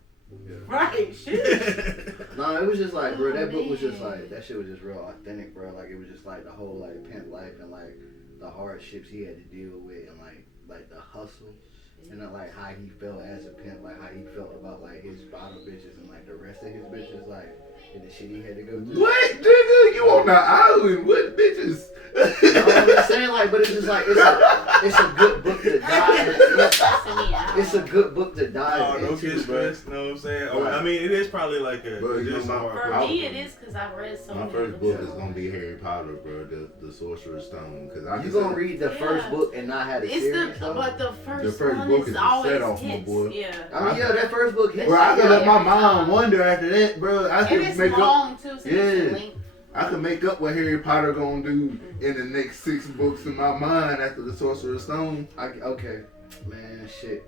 Yeah. Right, shit. No, it was just like, bro, that Oh, book was just man. like, that shit was just real authentic, bro. Like, it was just like the whole, like, pimp life and, like, the hardships he had to deal with and, like the hustle. And then, like, how he felt as a pimp, like, how he felt about, like, his bottom bitches and, like, the rest of his bitches, like, and the shit he had to go through. What, nigga? You on the island? What bitches? I'm just saying, like, but it's just like, it's a good book to dive. It's a good book to dive No into, kiss, bro. stress. Know what I'm saying? Oh, I mean, it is probably like a. Bro, it you is know, hard. For me, it is because I've read so My many first books. book is gonna be Harry Potter, bro. The Sorcerer's Stone. Cause I You just gonna read the first book and not have the It's series, the though? but the first first one book is is the always set-off, my hits. boy. Yeah. I mean, yeah, that first book hits. Bro, I could let my every mind time. wonder after that, bro. I And could it's make up. long too, so Yeah. it's length. I could make up what Harry Potter gonna do in the next 6 books in my mind after the Sorcerer's Stone. Okay, man, shit.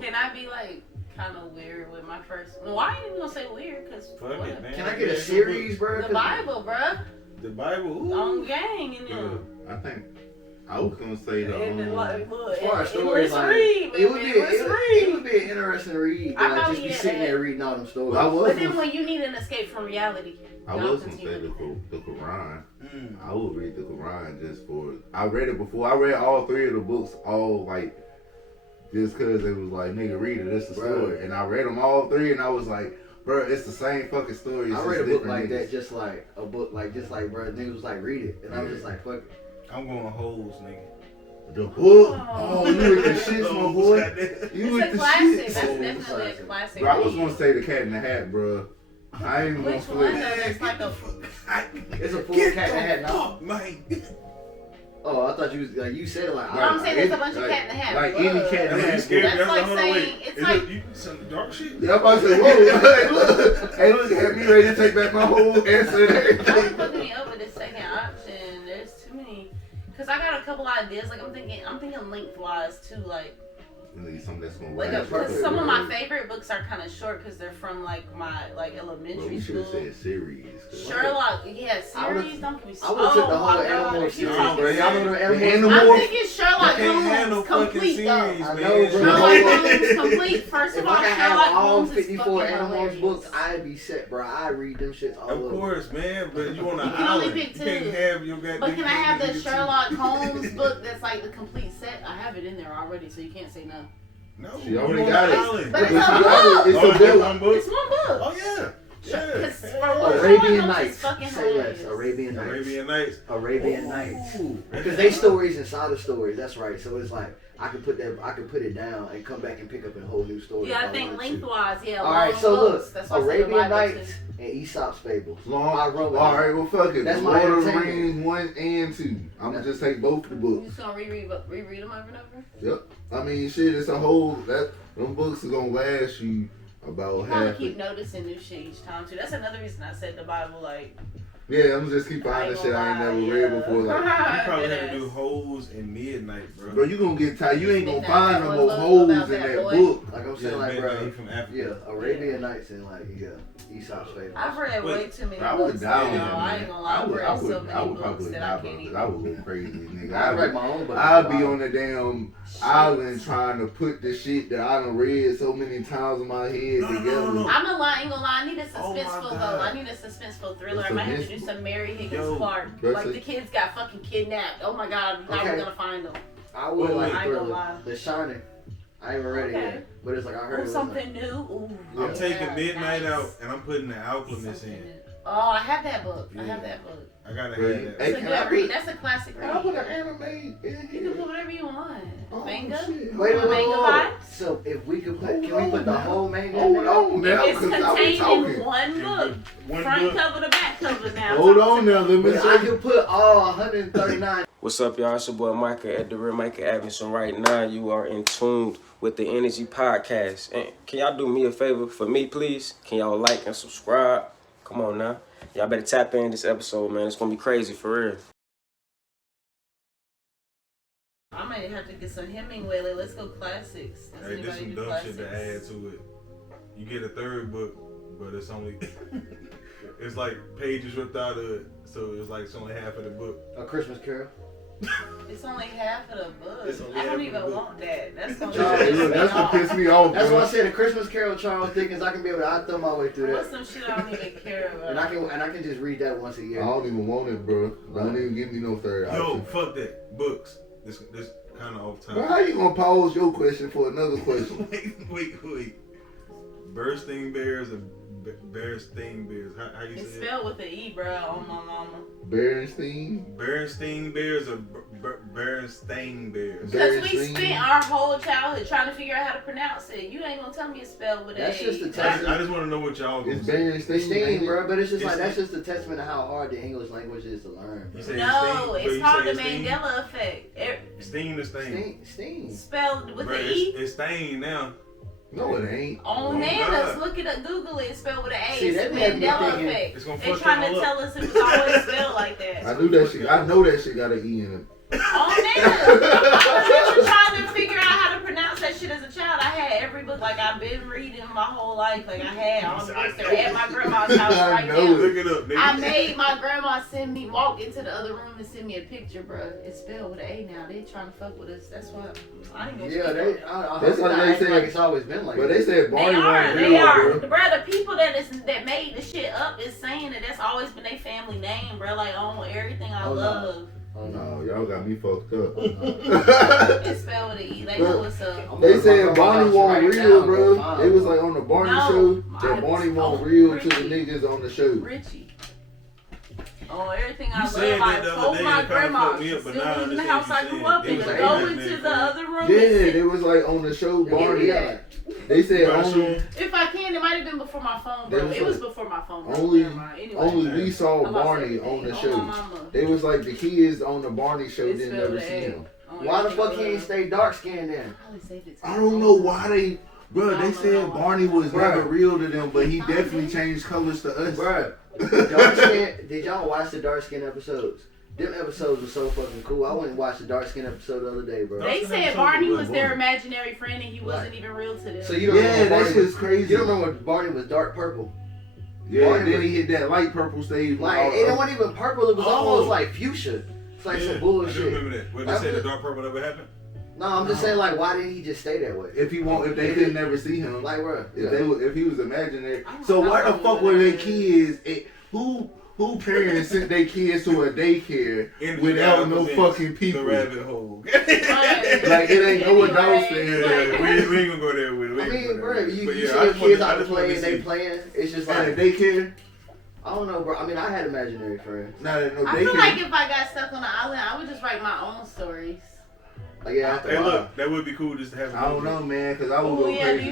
Can I be like kind of weird with my first? Well, I ain't even gonna say weird because Fuck it, man. Can I get a series, bro? the Bible, bruh, The Bible. Ooh. on gang and Bro, them. I think I was gonna say the And then, like, look, As far as and stories, let's like, read, it would be baby, let's it read. would be an interesting read. I Like, probably just be get sitting that. there reading all them stories. Well, I was But then gonna, when you need an escape from reality, I y'all was gonna say continue. the Quran. Mm. I would read the Quran just for. I read it before. I read all 3 of the books, all like just cause it was like, nigga, read it. It's the Bro. story, and I read them all 3, and I was like, bro, it's the same fucking story. It's I just read a book different like niggas. that, just like a book, like just like bro, niggas was like read it, and I was just like, fuck it. I'm going holes, nigga. The book. Oh. Oh, you with the shits, my boy. You It's with a the classic. shits. That's definitely a classic. Bro, I was read. gonna say the Cat in the Hat, bro. I ain't gonna Which flip. one? It's like a. It's a full cat in the hat now. Fuck, man. Oh, I thought you was like you said it like. No, I'm saying there's a Like- bunch of cat in the hat. Like any Cat in the You Hat. scared me? That's like Hold on, wait. saying- it's Is like- it you, some dark shit? Yeah, I'm about to say, whoa, hey, look, hey, look, have me ready to take back my whole answer and Y'all everything. fucking me up with this second option. There's too many. Cause I got a couple ideas. Like I'm thinking lengthwise too. Like Something that's gonna Like, last because forever, some of bro. my favorite books are kind of short because they're from like my Bro, elementary we should school. have said series. 'cause- Sherlock, yeah, I would've- series. Don't get me I started. would have took the Oh whole my animal God, series, you Nah, talking bro. Y'all know serious? the animal. animal- I'm thinking Sherlock You can't handle Holmes fucking complete though. series, I man. know, bro. Sherlock Holmes complete. First If of all, I could have Sherlock all Holmes is 54 fucking animals hilarious. books, I'd be set, bro. I read them shits all Of over. course, man, but you on an You can only island. pick You can't two. have your goddamn. But can I have the you Sherlock Holmes book that's like the complete set? I have it in there already, so you can't say no. No, She you already on got an it. island. But it's But a she got book. it. It's Oh, a it's book. one book. It's one book. Oh yeah. Because Yeah. for one, Arabian Sherlock Holmes is Nights. fucking Say less. hilarious. Arabian Nights. Arabian Nights. Arabian Nights. Ooh. Because they stories inside of stories. That's right. So it's like I could put it down and come back and pick up a whole new story. Yeah, if I think wanted to. lengthwise, yeah. All right, long so books. look, That's why I said the Arabian Bible, Nights too. and Aesop's Fables. Long. I wrote it. All right, well, fuck it. That's The my Lord of the entertainment. Rings 1 and 2. I'm gonna just take both the You books. just gonna reread them over and over? Yep. I mean, shit. It's a whole them books are gonna last you about You gotta half. keep noticing new shit each time too. That's another reason I said the Bible, like, Yeah, I'm just keep finding shit I ain't never read before. Like, You probably have to do holes in midnight, bro. bro, you gonna get tired. You ain't gonna Midnight, find that no one more book holes about in that that boy. book. Like I'm Yeah, saying, like, midnight, bro. he from Africa. Yeah, Arabian Nights and like Aesop's favorite. I've read way Wait, too many I would books. die now. on that, I ain't man. gonna lie. I've read so I many would books probably that die, I bro, can't 'cause even. I would go crazy, nigga. I read my own book. I'd be on the damn island trying to put the shit that I done read so many times in my head No, no, together. no, no. I'm a ain't gonna lie. I need a Oh my suspenseful God. I need a suspenseful thriller. What's I might have to suspenseful? do some Mary Higgins Yo, Clark. that's Like it. the kids got fucking kidnapped. Oh my God, how Okay. we gonna find them? I would Wait, like wait. I ain't gonna Thriller. lie. The Shining. I ain't even read it Okay. yet, but it's like I heard Or it was something new. Ooh, I'm Yeah. taking midnight nice. out and I'm putting the Alchemist Something in. new. Oh, I have that book. I Yeah. have that book. I gotta Right. have that. Hey, It's a can I good read. put- That's a classic Can I put read. an anime in You can here? put whatever you want. Oh, Manga. shit. Wait, Hold wait, Manga on. vibes? So if we could put, Hold can we put the on, whole manga? Hold in there? on now, It's because I was contained in talking. one book. One Front book. cover to back cover now. Hold on now, let me But I say. could put all 139. What's up, y'all? It's your boy Micah at the real Micah Avinson. Right now, you are in tune with the Energy Podcast. And can y'all do me a favor for me, please? Can y'all like and subscribe? Come on now. Y'all better tap in this episode, man. It's gonna be crazy for real. I might have to get some Hemingway. Like, let's go classics. Does Hey, this anybody some do dumb classics? shit to add to it. You get a third book, but it's only it's like pages ripped out of it, so it's only half of the book. A Christmas Carol. It's only half of the book. It's only I half don't of even the book. want that. That's gonna Charles, Hey, piss look, me that's what off. pissed me off, That's bro. why I said a Christmas Carol, Charles Dickens. I can be able to, I throw my way through What's that, some shit I don't even care about? and I can just read that once a I year. don't even want it, bro. Don't even give me no third Yo, option. fuck that. Books. This kind of off Bro, how topic. you gonna pause your question for another question? wait. Bursting bears or Berenstein bears? How you It's say it? spelled with an E, bro, on my mama. Berenstein? Berenstein bears or Berenstein bears? Because we Berenstein? spent our whole childhood trying to figure out how to pronounce it. You ain't gonna tell me it's spelled with That's A. just a I test. just want to know what y'all gonna It's say. Berenstein, It's ain't Steam, it? bro, but it's just It's like that's just a testament to how hard the English language is to learn. You Bro. say No, Steam, it's called the Steam? Mandela effect. Steam to stain. Steam. Spelled with Bruh, an E. it's stain now. No, it ain't. On Oh, Nanas, God. look it up, Google it, it's spelled with an A. See, It's that had me Mandela thinking- effect. It's gonna They fuck trying y'all to up. tell us it was always spelled like that. I knew that shit. I know that shit got an E in it. On Nanas. I remember trying to figure out how to pronounce that shit as a child. I had every book, like I've been reading my whole life. Like I had all the books that were at my grandma's house I right know now. Look it up, nigga. I made my grandma walk into the other room and send me a picture, bro. It's spelled with an A now. They trying to fuck with us. That's why I ain't gonna Yeah, speak they. on it. I That's hope how not they acting say- like it's always been like But that. they said They Barney are, wasn't they real, are. bro. Bro, the people that made the shit up is saying that that's always been their family name, bro. Like on everything I Oh, no. love. Oh No, y'all got me fucked up. It's spelled with an E. They know what's up. I'm They gonna said go Barney right won't now real, and bro. go find They was one. like on the Barney No, show I that Barney was won't on real to the Richie. niggas on the show. Richie. Oh, everything I You said love, that I the other told day, my it kinda grandma. fucked me up, Still but now I live in the understand house what I you grew saying. up It in. was To like go imaginary into the friend. other room. Yeah, and sit. they was like on the show Barney. Yeah. They said You gotta show only 'em. If I can, it might have been before my phone, They bro. was It was like- before my phone. Bro. only Never mind. Anyway, only we saw I lost Barney everything. on the Oh, show. my mama. They was like the kids on the Barney show It's didn't spelled never with see an A. him. Oh, Why the everything fuck I he ain't love. stay dark skinned then? Probably saved it to I me. don't know why they, bro. I They don't said know. Barney was Bruh. never real to them, but he definitely changed colors to us. Bruh, dark skin. Did y'all watch the dark skin episodes? Them episodes were so fucking cool. I went and watched the dark skin episode the other day, bro. They Dark-skinned said episode Barney was was good. their imaginary friend and he wasn't Right. even real to them. So you don't Yeah, remember that Barney shit was is crazy. You don't remember when Barney was dark purple? Yeah, Barney then was- he hit that light purple stage. Like it wasn't even purple. It was Oh. almost like fuchsia. It's like Yeah, some I do bullshit. remember that. When they That said the was- dark purple never happened. No, I'm just saying like, why didn't he just stay that way? If they could never see him, Like, bro, if he was imaginary. I don't So know why the what fuck it were their is. kids? Who parents sent their kids to a daycare Energy without no represents fucking people? The rabbit hole. Like it ain't no adults Anyway, there. Yeah, we ain't gonna go there with it. We I ain't mean, gonna go bro, there. you But see yeah, I your just kids wanted- I out just playing, wanted to they see. playing. It's just At a like, daycare? I don't know, bro. I mean, I had imaginary friends. Not at no I feel daycare. like if I got stuck on an island, I would just write my own stories. Like, yeah, after Hey, a while. look, that would be cool just to have. I don't know, man, cause I would Oh go yeah, crazy.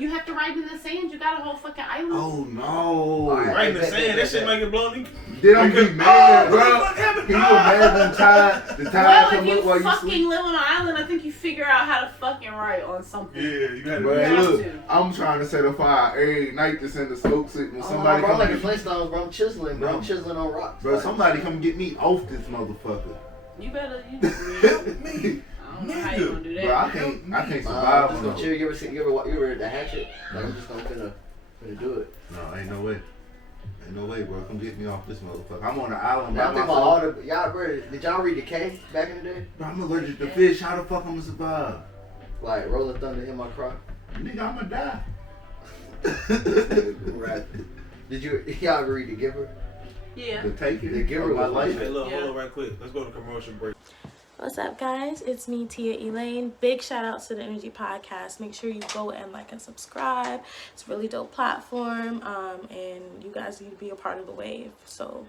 you have to write in the sand. You got a whole fucking island. Oh no! Alright. Right in the sand, that shit make it blow me. Then I'm be mad, Oh, bro. what the fuck happened? Can you imagine the tide Well, come if up while you you fucking sleep? live on an island, I think you figure out how to fucking write on something. Yeah, you got Bro, to. have look, to. I'm trying to set a fire every night to send the smoke signal. Oh, Somebody bro, I'm come like the get Flintstones, bro. I'm chiseling, bro. No. I'm chiseling on rocks. bro. Like, Somebody come get me off this motherfucker. You better. Help me. I don't know how you gonna do Bro, that. I can't I'm survive just on gonna those. chill. You ever the hatchet? Like, I'm just gonna do it. No, ain't no way. Ain't no way, bro. Come get me off this motherfucker. I'm on an island by Now think about all myself. the y'all, bro. Did y'all read the K back in the day? Bro, I'm allergic to fish. How the fuck I'm gonna survive? Like Rolling Thunder, Hear My Cry. Nigga, I'ma die. Right. Did y'all ever read The Giver? Yeah. The taker. The giver of my was life. Hey, look, Yeah. hold on right quick. Let's go to commercial break. What's up, guys? It's me, Tia Elaine. Big shout out to the Energy Podcast. Make sure you go and like and subscribe. It's a really dope platform, and you guys need to be a part of the wave. So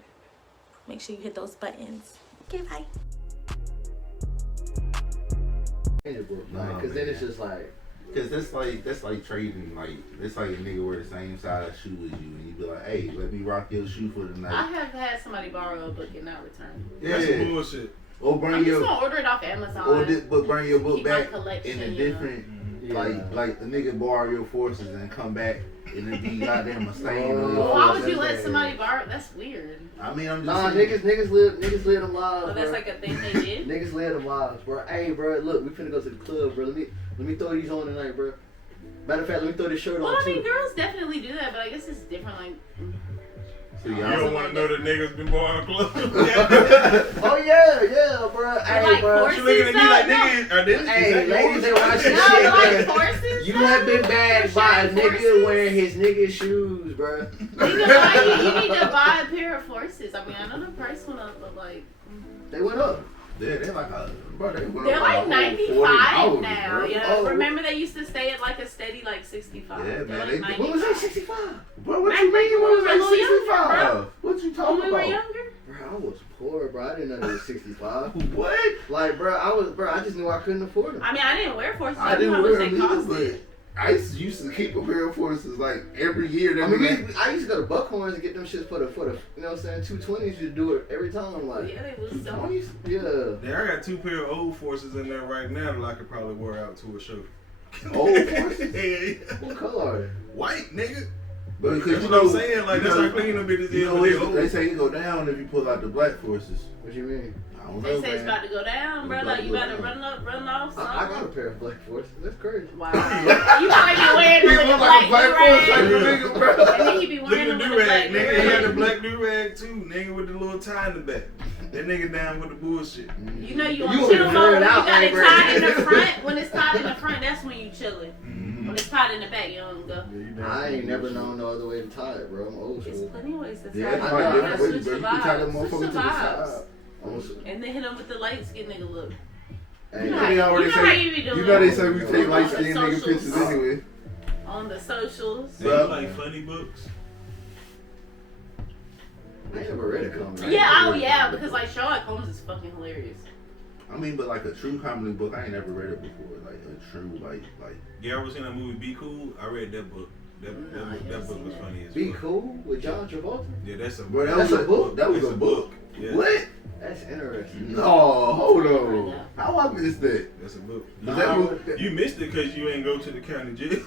make sure you hit those buttons. Okay, bye. Nah, Because then it's man. just like, Cause that's like trading. Like it's like a nigga wear the same size shoe as you, and you be like, hey, let me rock your shoe for the I night. have had somebody borrow a book and not return. That's some Yeah. bullshit. Or bring I'm just your gonna order it off Amazon. but bring your book Keep my back collection, in a you know. different yeah. like the nigga borrow your forces and come back and it be goddamn a stain on your Well, why would forces. you let somebody borrow? That's weird. I mean, I'm just Nah, saying. niggas live them lives, Oh, bro. that's like a thing they did. Niggas live them lives, bro. Hey, bro, look, we finna go to the club, bro. Let me throw these on tonight, bro. Matter of fact, let me throw this shirt Well, on I mean, too. girls definitely do that, but I guess it's different. Like, See, You y'all- don't want to know that niggas been born club. Oh yeah, bro. Hey, like bro. horses, You looking at me like No. nigga? Are this? Hey, ladies that watch this no, shit, like bro. horses. You though? have been bagged For by a sure, nigga horses. wearing his nigga shoes, bro. You need to buy a pair of horses. I mean, I know the price went up, but like, They went up. Yeah, they're like, bro, they went they're up like a whole $95 $40, now. bro. Yeah, Oh. remember they used to stay at like a steady like 65. Yeah, They're man, like they- 95. What was that, 65? Bro, what Back you when mean? we What were was a like little younger, 65? bro. What you When talking we were about? younger. Bro, I was poor, bro. I didn't know they was 65. What? Like, bro, I just knew I couldn't afford them. I mean, I didn't wear horses. I knew didn't how much wear they them either, costed. but I used to keep a pair of forces like every year. I mean, I used to go to Buckhorns and get them shits for the you know what I'm saying, 220s. You do it every time, like, Yeah, they was so. 20s? yeah. Yeah, I got two pair of old forces in there right now that I could probably wear out to a show. Old forces? Yeah. What color are they? White, nigga. But That's what I'm saying. Like, that's how clean them bitches You is know, when they it's- old. they say you go down if you pull out the black forces. What you mean? I don't They know, say it's man. about to go down, bro. It's Like, about you to about go to down. run off I got a something. pair of black forces. That's crazy. Wow. You might be wearing You them with the look like a black black force type of do-rag. nigga, bro. And then he be Look wearing at the them with the black do-rag, nigga. He had the do-rag. black do-rag too, nigga, with the little tie in the back. That nigga down with the bullshit. You know you You on would've chill nerd mode when you out, got it bro. tied in the front. When it's tied in the front, that's when you chilling. Mm-hmm. When it's tied in the back, you don't go. Yeah, you down I with ain't the never bullshit. known no other way to tie it, bro. I'm old There's school. plenty of ways to tie Yeah, it. it's I like know, different That's ways, switch bro. the You can tie that vibes. motherfucker Switch to the the vibes. side. And then hit them with the light skin nigga look. Hey, You know They already you know how say, you be doing you know they it. say we take light skinned nigga Socials. pictures anyway. On the socials. They look like funny books. I ain't never read a comic. Yeah, oh yeah, because like Sherlock Holmes is fucking hilarious. I mean, but like a true comedy book, I ain't never read it before. Like a true, like. You ever seen that movie Be Cool? I read that book. That book was funny as Be fuck. Cool with John Travolta? Yeah, that's a Bro, That's a book? That was That's a book. Yeah. What? That's interesting. No, hold on. How I missed that? That's a book. Is that book? You missed it because you ain't go to the county jail.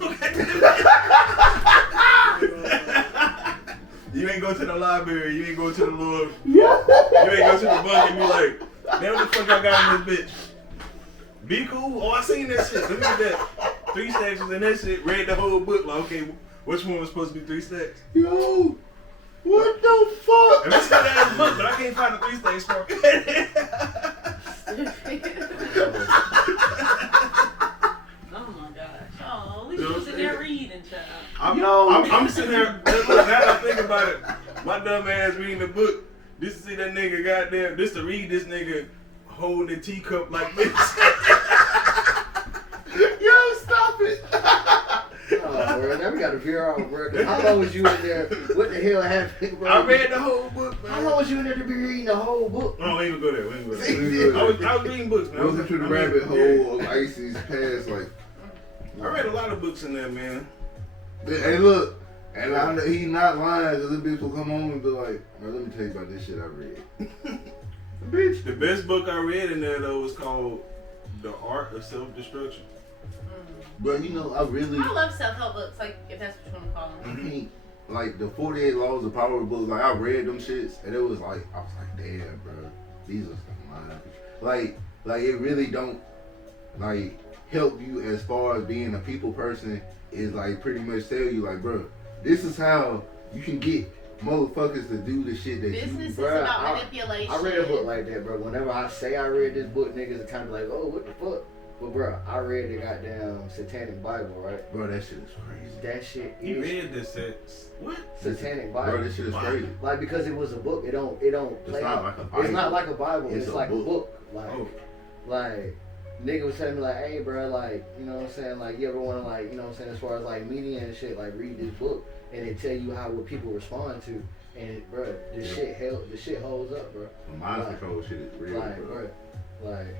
You ain't go to the library. You ain't go to the little. You ain't go to the bunk and be like, man, what the fuck I got in this bitch? Be Cool. Oh, I seen that shit. Look at that. 3 stacks was in that shit. Read the whole book. Like, okay, which one was supposed to be 3 stacks? Yo, what the fuck? And it's that ass book, but I can't find the 3 stacks part. Oh my gosh. Oh, at least you was in there reading, child. I'm sitting there. Look, now that I think about it, my dumb ass reading the book. Just to see that nigga goddamn. Just to read this nigga holding the teacup like this. Yo, stop it. Oh, bro. Now we got to veer off, bro. 'Cause how long was you in there? What the hell happened, bro? I read the whole book, man. How long was you in there to be reading the whole book? No, we ain't gonna go there. We ain't gonna go there. I was reading books, man. Welcome to the rabbit hole of Icy's past. Like, I read a lot of books in there, man. hey, look. And I know he not lying because this bitch will come home and be like, bro, let me tell you about this shit I read. Bitch. The best book I read in there, though, was called The Art of Self-Destruction. Bro, you know, I love self-help books, like, if that's what you want to call them. I can't, like, the 48 Laws of Power books, like, I read them shits, and it was like, I was like, damn, bro, these are some lines. Like, it really don't, like, help you as far as being a people person, is, like, pretty much tell you, like, bro, this is how you can get motherfuckers to do the shit that Business you... is about manipulation. I read a book like that, bro. Whenever I say I read this book, niggas are kind of like, oh, what the fuck? But, bro, I read the goddamn Satanic Bible, right? Bro, that shit is crazy. That shit is... You read this at... What? Satanic Bible. Bro, that shit is crazy. Like, because it was a book, it don't play not out. like a Bible. It's not like a Bible. It's It's a like book. a book. Like, Oh. like, nigga was telling me, like, hey, bro, like, you know what I'm saying? Like, you ever want to, like, you know what I'm saying? As far as, like, media and shit, like, read this book. And it tell you how what people respond to. And, bro, the shit holds up, bro. The mind control shit is real, Like, bro. Like,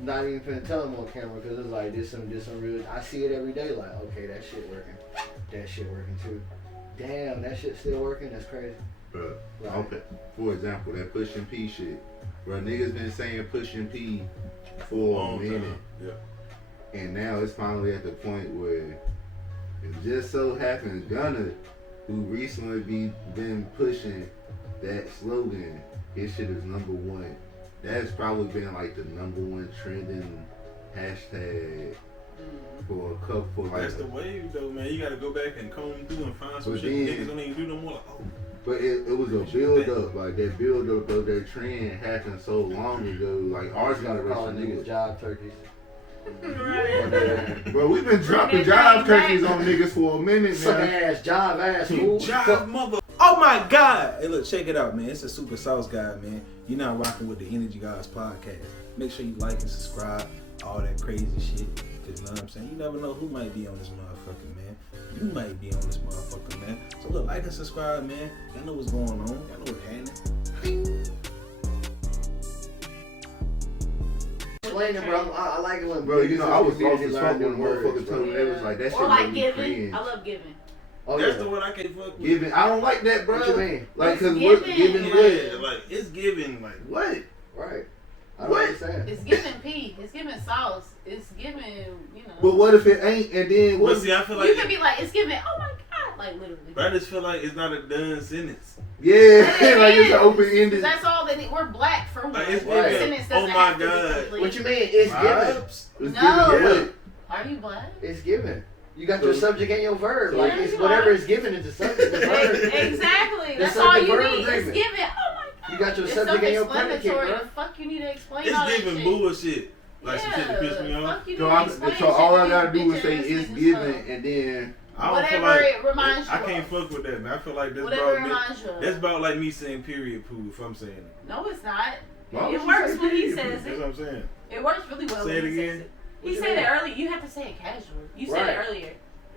not even finna tell them on camera because it's like this some real. I see it every day. Like, okay, that shit working. That shit working too. Damn, that shit still working. That's crazy. Bro, Like, okay. For example, that Push and P shit. Bro, niggas been saying Push and P for a minute. Yeah. And now it's finally at the point where it just so happens Gunna, who recently been pushing that slogan, his shit is #1. That's probably been like the #1 trending hashtag for a couple. Like, That's the wave, though, man. You gotta go back and comb through and find some But shit then- niggas don't even do no more. Like, oh, but it was a build up. Like that build up of that trend happened so long ago. Like our I gotta call generation knew niggas it. job turkeys. Right. Bro, we've been dropping job turkeys on niggas for a minute Suck now. ass, job ass, fool. Jive mother. Oh my God. Hey, look, check it out, man. It's a super sauce guy, man. You're not rocking with the Energy Gawds podcast. Make sure you like and subscribe, all that crazy shit. Cause you know what I'm saying? You never know who might be on this motherfucker, man. You might be on this motherfucker, man. So look, like and subscribe, man. Y'all know what's going on. Y'all know what's happening. Explain it, bro. I like it when Bro, you know, I was lost community as fuck learn when them words, motherfuckers bro. told me they was like, that shit Or like made me giving. cringe. I love giving. Oh, That's yeah. the one I can't fuck with. Giving, I don't like that, bro. What you mean? Like, cause It's what giving. giving Yeah, what? like, it's giving, like, What? Right. I don't What? understand. It's giving pee. It's giving sauce. It's giving, you know. But what if it ain't? And then what? But see, I feel like, You can be like, it's giving, oh my God. Like, literally. but I just feel like it's not a done sentence. Yeah, It like it's is. open ended. That's all they need. We're black for one. Like, it's The giving, sentence oh doesn't my have to be God. complete. What you mean? It's giving. Vibes. It's No. giving what? Are you black? It's giving. You got your So- subject and your verb. so Like, Yeah, it's you whatever are. is given is the subject and verb. Exactly. The That's all subject you verb need. It's agreement. giving. Oh my God. You got your It's subject and your predicate, self-explanatory. bro. The fuck you need to explain all It's that giving shit. bullshit. Like some shit that piss me off. Fuck you So, need to explain so all I shit, gotta you do is say bitch ass it's niggas given, stuff. and then I don't feel Whatever like, it reminds you I can't of. fuck with that, man. I feel like that's Whatever it about me. reminds you of. That's about like me saying period poo if I'm saying it. No, it's not. Why would It you works say when he period? says That's it. what I'm saying. It works really well Say when it he says again. it. What He you said mean? it earlier. You have to say it casual. You said it Right. earlier.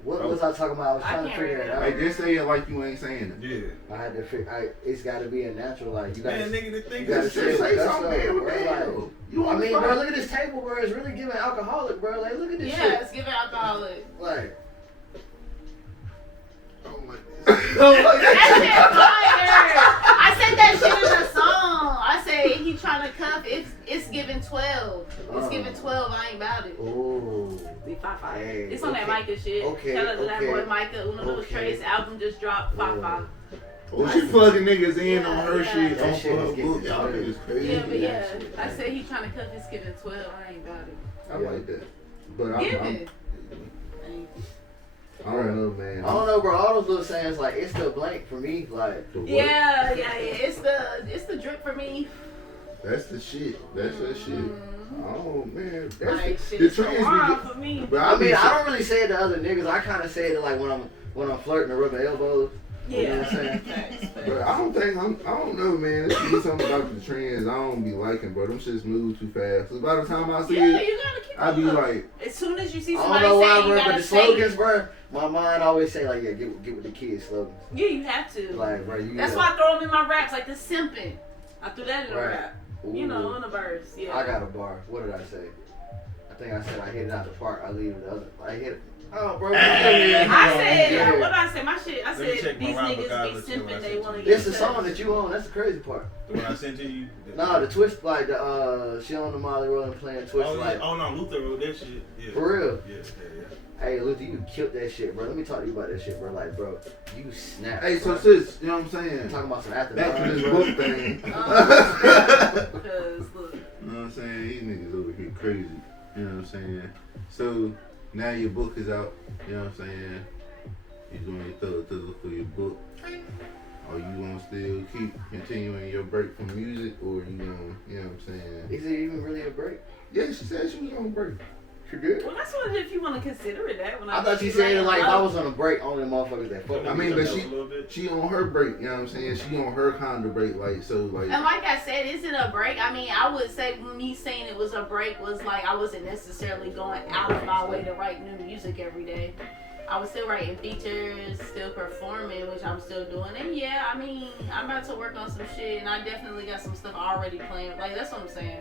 What was I talking about? I was I trying to can't figure it remember. out. like just say it like you ain't saying it. Yeah. I had to figure. It's got to be a natural. Like you got Man, to. nigga, the thing You gotta is, say Just say That's something, all, man. What bro, the like- hell? You I on mean, the bro, phone? look at this table, bro. It's really giving alcoholic, bro. Like, look at this Yeah, shit. it's giving alcoholic. Like, I don't like this. That shit fire! I said that shit in a song. I said he trying to cuff. It's giving 12. It's giving 12. I ain't about it. oh, We 5-5. Hey, It's on that okay. Micah shit. Okay, Shout out to that okay. boy Micah. Uno Dos Okay. Tres album just dropped. 5-5. Oh, she plugging niggas in on her Yeah. shit That off shit of is her getting book. Y'all dirty. niggas crazy. Yeah, but yeah, shit, I man. said he trying to cuff. It's giving 12. I ain't about it. I like that. But Give I'm it. I don't know, man. I don't know, bro. All those little sayings, like, it's still blank for me. Like, The what? Yeah. It's the drip for me. That's the shit. That's that shit. Oh man, that's Like the shit, so trends be wild get- for me. But I mean, I I don't really say it to other niggas. I kind of say it to, like, when I'm flirting or rubbing elbows. You know what I'm saying? Facts. But I don't know, man. This is something about the trends I don't be liking, bro. Them shits move too fast. So by the time I see Yeah, it, you gotta keep I be up. like, As soon as you see I somebody don't know why, saying you bro, but gotta the say slogans, it. bro, my mind always say, like, yeah, get with the kids slogans. Yeah, you have to. Like, bro, you That's gotta- why I throw them in my raps, like the simping. I threw that in a Right. rap. You know, in a verse. Yeah. I got a bar. What did I say? I think I said I hit it out the park. I leave the other. I hit it. Oh, bro. I said, Yeah. what did I say? My shit. I Let me said check my these Robert niggas Goddard be too, I simping. They said want to too. get It's the song that you own. That's the crazy part. The one I sent to you. Nah, the twist, like the she on the Molly rolling playing twist, Oh, yeah. like Oh no, Luther wrote that shit. Yeah. for real. Yeah. Hey, Luther, you killed that shit, bro. Let me talk to you about that shit, bro. Like, bro, you snapped. hey, so bro. sis, you know what I'm saying? I'm talking about some after Back to dark, this bro. book thing. Because look, You know what I'm saying? These niggas over here crazy. You know what I'm saying? So now your book is out. You know what I'm saying? You're doing your thug for your book. Are you gonna still keep continuing your break from music, or you gonna, you know what I'm saying? Is it even really a break? Yeah, she said she was on break. She good. well, that's what if you want to consider it that. When I thought she said like if I was on a break, only motherfuckers that fuck. I with mean, me but A little bit. she on her break. You know what I'm saying? She on her kind of break. Like so, like. And like I said, is it a break? I mean, I would say me saying it was a break was like I wasn't necessarily going out of my way to write new music every day. I was still writing features, still performing, which I'm still doing. And yeah, I mean, I'm about to work on some shit, and I definitely got some stuff already planned. Like, that's what I'm saying.